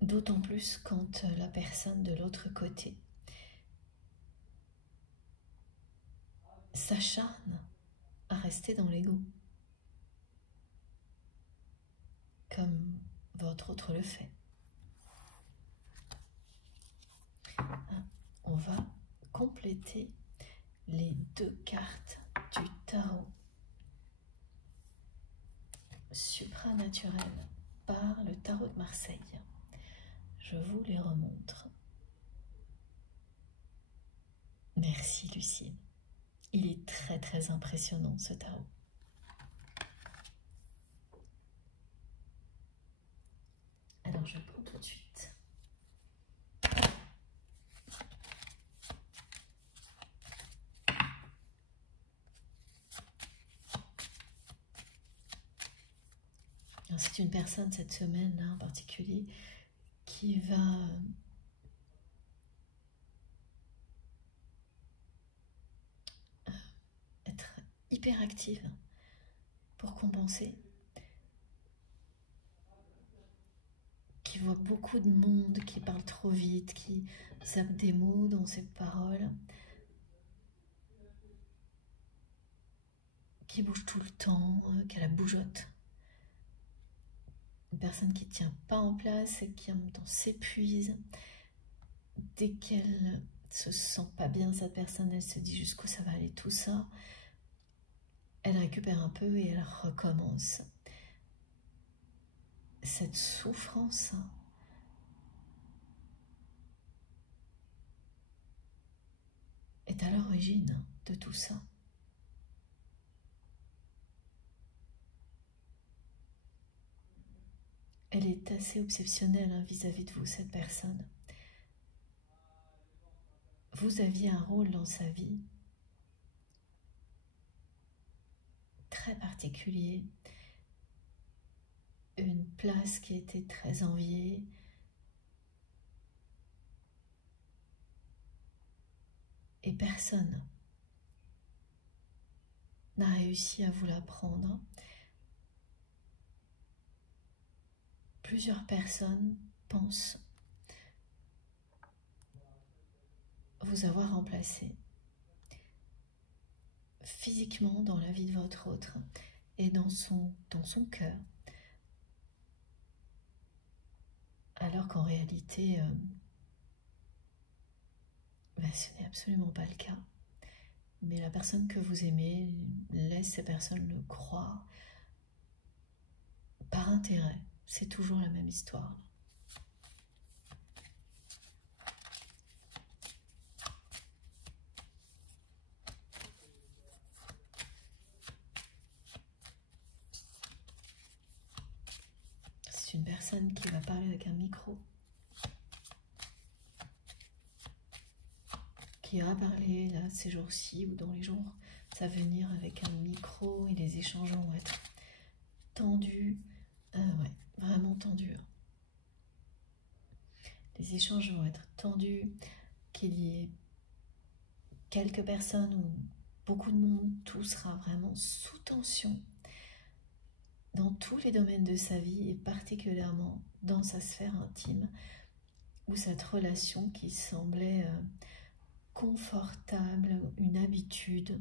D'autant plus quand la personne de l'autre côté s'acharne à rester dans l'ego, comme votre autre le fait. On va compléter les 2 cartes du tarot supranaturel par le tarot de Marseille. Je vous les remontre. Merci Lucille. Il est très très impressionnant ce tarot. Alors je prends tout de suite. C'est une personne cette semaine en particulier qui va être hyper active pour compenser, qui voit beaucoup de monde, qui parle trop vite, qui zappe des mots dans ses paroles, qui bouge tout le temps, qui a la bougeotte. Une personne qui ne tient pas en place et qui en même temps s'épuise. Dès qu'elle se sent pas bien, cette personne, elle se dit jusqu'où ça va aller tout ça. Elle récupère un peu et elle recommence. Cette souffrance est à l'origine de tout ça. Elle est assez obsessionnelle vis-à-vis de vous, cette personne. Vous aviez un rôle dans sa vie très particulier, une place qui était très enviée, et personne n'a réussi à vous la prendre. Plusieurs personnes pensent vous avoir remplacé physiquement dans la vie de votre autre et dans son cœur, alors qu'en réalité ce n'est absolument pas le cas. Mais la personne que vous aimez laisse ces personnes le croire par intérêt. C'est toujours la même histoire. C'est une personne qui va parler avec un micro, qui va parler là ces jours-ci ou dans les jours à venir avec un micro, et les échanges vont être tendus, ouais, vraiment tendus. Les échanges vont être tendus, qu'il y ait quelques personnes ou beaucoup de monde, tout sera vraiment sous tension. dans tous les domaines de sa vie et particulièrement dans sa sphère intime, où cette relation qui semblait confortable, une habitude,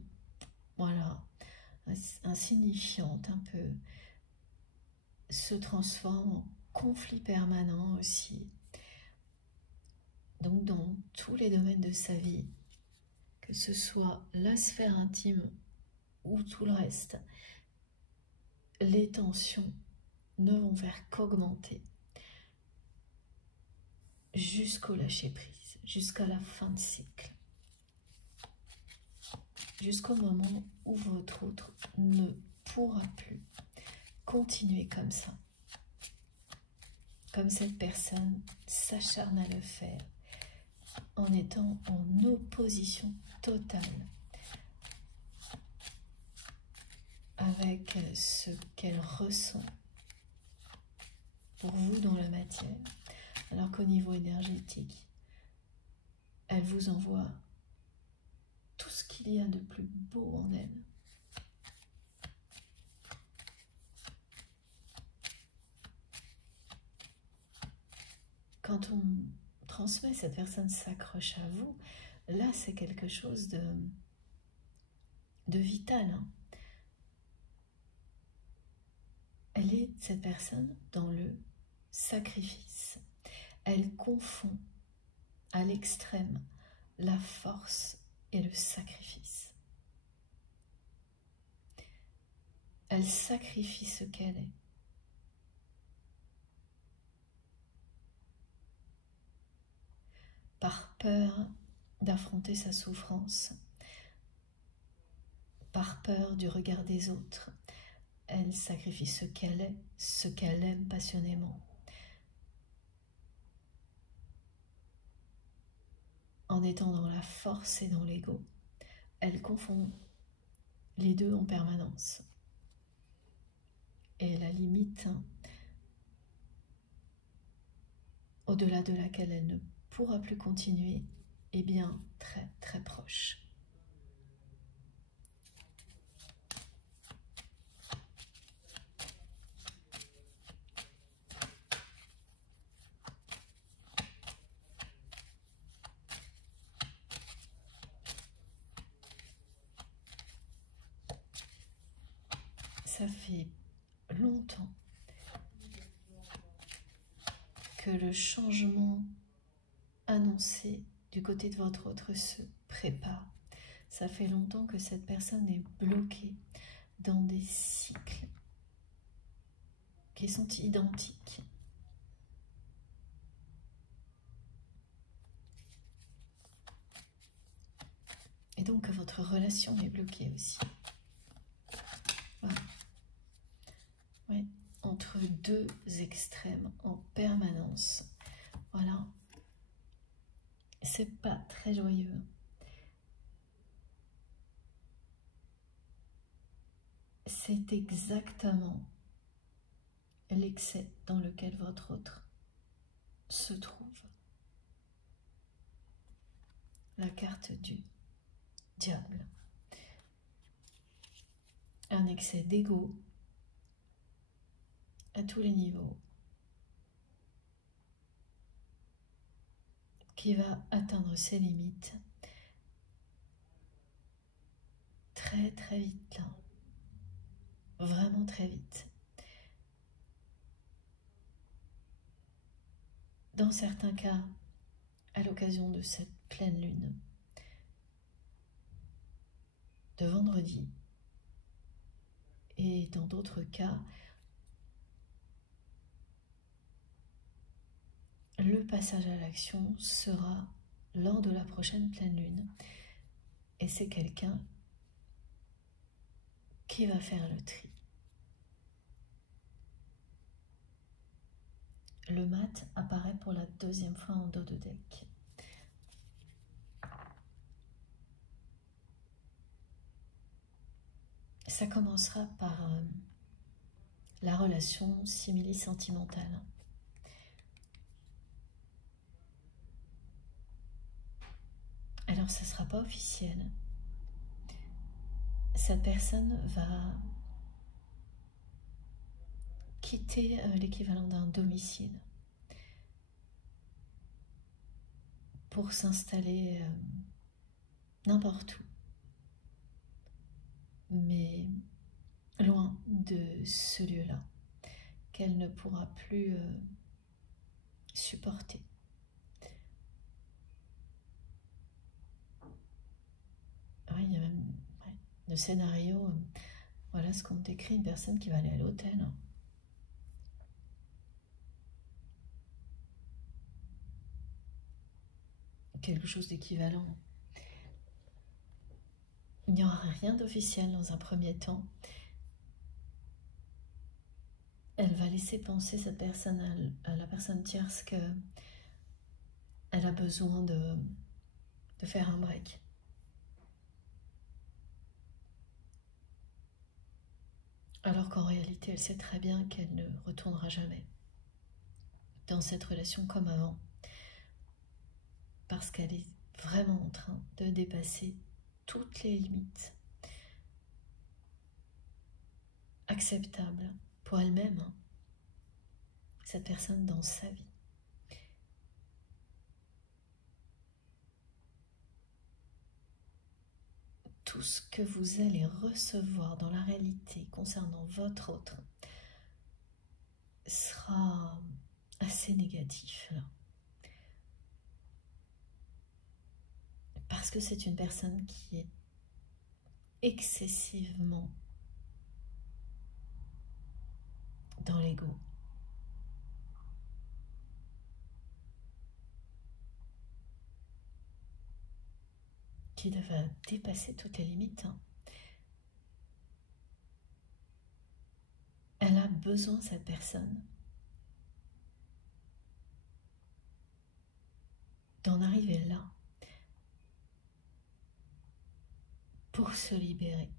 voilà, insignifiante un peu, se transforme en conflit permanent aussi. Donc dans tous les domaines de sa vie, que ce soit la sphère intime ou tout le reste, les tensions ne vont faire qu'augmenter jusqu'au lâcher-prise, jusqu'à la fin de cycle, jusqu'au moment où votre autre ne pourra plus continuer comme ça, comme cette personne s'acharne à le faire, en étant en opposition totale avec ce qu'elle ressent pour vous dans la matière, alors qu'au niveau énergétique, elle vous envoie tout ce qu'il y a de plus beau en elle. Quand on transmet, cette personne s'accroche à vous, là c'est quelque chose de vital. Hein. Elle est, cette personne, dans le sacrifice. Elle confond à l'extrême la force et le sacrifice. Elle sacrifie ce qu'elle est. Par peur d'affronter sa souffrance, par peur du regard des autres, elle sacrifie ce qu'elle est, ce qu'elle aime passionnément. En étant dans la force et dans l'ego, elle confond les deux en permanence. Et la limite, au-delà de laquelle elle ne pourra plus continuer, est bien très très proche. Ça fait longtemps que le changement annoncé du côté de votre autre se prépare. Ça fait longtemps que cette personne est bloquée dans des cycles qui sont identiques. Et donc votre relation est bloquée aussi. Voilà. Ouais, entre deux extrêmes en permanence. Voilà. C'est pas très joyeux. C'est exactement l'excès dans lequel votre autre se trouve. La carte du diable. Un excès d'ego à tous les niveaux qui va atteindre ses limites très très vite là. Vraiment très vite. Dans certains cas, à l'occasion de cette pleine lune de vendredi, et dans d'autres cas, le passage à l'action sera lors de la prochaine pleine lune, et c'est quelqu'un qui va faire le tri. Le mat apparaît pour la deuxième fois en dos de deck. Ça commencera par la relation simili-sentimentale. Alors, ce ne sera pas officiel. Cette personne va quitter l'équivalent d'un domicile pour s'installer n'importe où, mais loin de ce lieu-là, qu'elle ne pourra plus supporter. Oui, il y a même le scénario, voilà ce qu'on décrit, une personne qui va aller à l'hôtel. Quelque chose d'équivalent. Il n'y aura rien d'officiel dans un premier temps. Elle va laisser penser cette personne à la personne tierce qu'elle a besoin de faire un break. Alors qu'en réalité, elle sait très bien qu'elle ne retournera jamais dans cette relation comme avant. Parce qu'elle est vraiment en train de dépasser toutes les limites acceptables pour elle-même, hein, cette personne dans sa vie. Tout ce que vous allez recevoir dans la réalité concernant votre autre sera assez négatif là. Parce que c'est une personne qui est excessivement dans l'ego. Qui va dépasser toutes les limites. Hein. Elle a besoin, cette personne, d'en arriver là pour se libérer.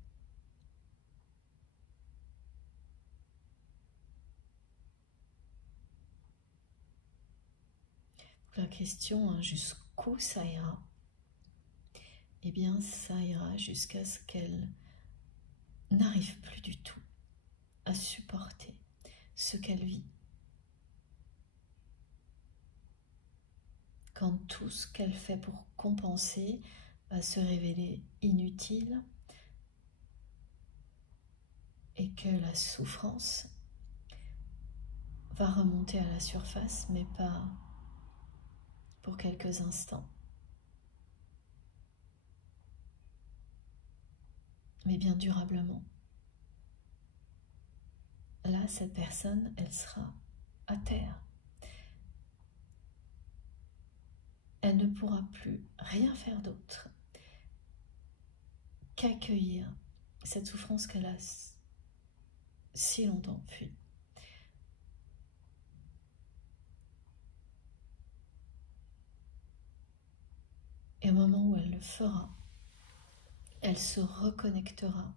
La question, hein, jusqu'où ça ira? Eh bien, ça ira jusqu'à ce qu'elle n'arrive plus du tout à supporter ce qu'elle vit. Quand tout ce qu'elle fait pour compenser va se révéler inutile et que la souffrance va remonter à la surface, mais pas pour quelques instants, mais bien durablement. Là, cette personne, elle sera à terre. Elle ne pourra plus rien faire d'autre qu'accueillir cette souffrance qu'elle a si longtemps fui. Et au moment où elle le fera, elle se reconnectera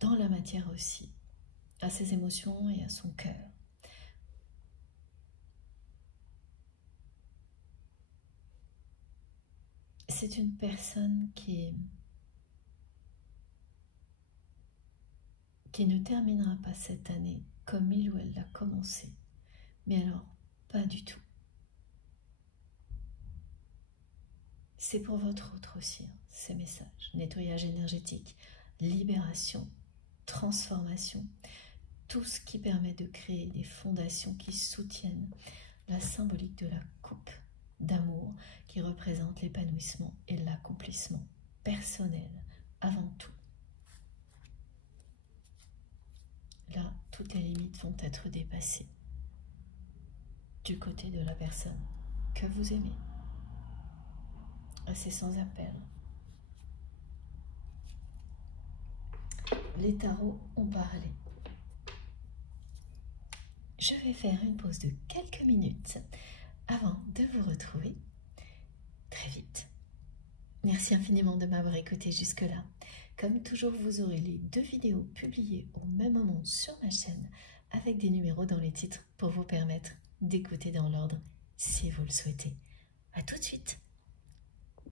dans la matière aussi, à ses émotions et à son cœur. C'est une personne qui ne terminera pas cette année comme il ou elle l'a commencé, mais alors pas du tout. C'est pour votre autre aussi, hein, ces messages. Nettoyage énergétique, libération, transformation, tout ce qui permet de créer des fondations qui soutiennent la symbolique de la coupe d'amour qui représente l'épanouissement et l'accomplissement personnel avant tout. Là, toutes les limites vont être dépassées du côté de la personne que vous aimez. C'est sans appel. Les tarots ont parlé. Je vais faire une pause de quelques minutes avant de vous retrouver très vite. Merci infiniment de m'avoir écouté jusque-là. Comme toujours, vous aurez les 2 vidéos publiées au même moment sur ma chaîne avec des numéros dans les titres pour vous permettre d'écouter dans l'ordre si vous le souhaitez. À tout de suite.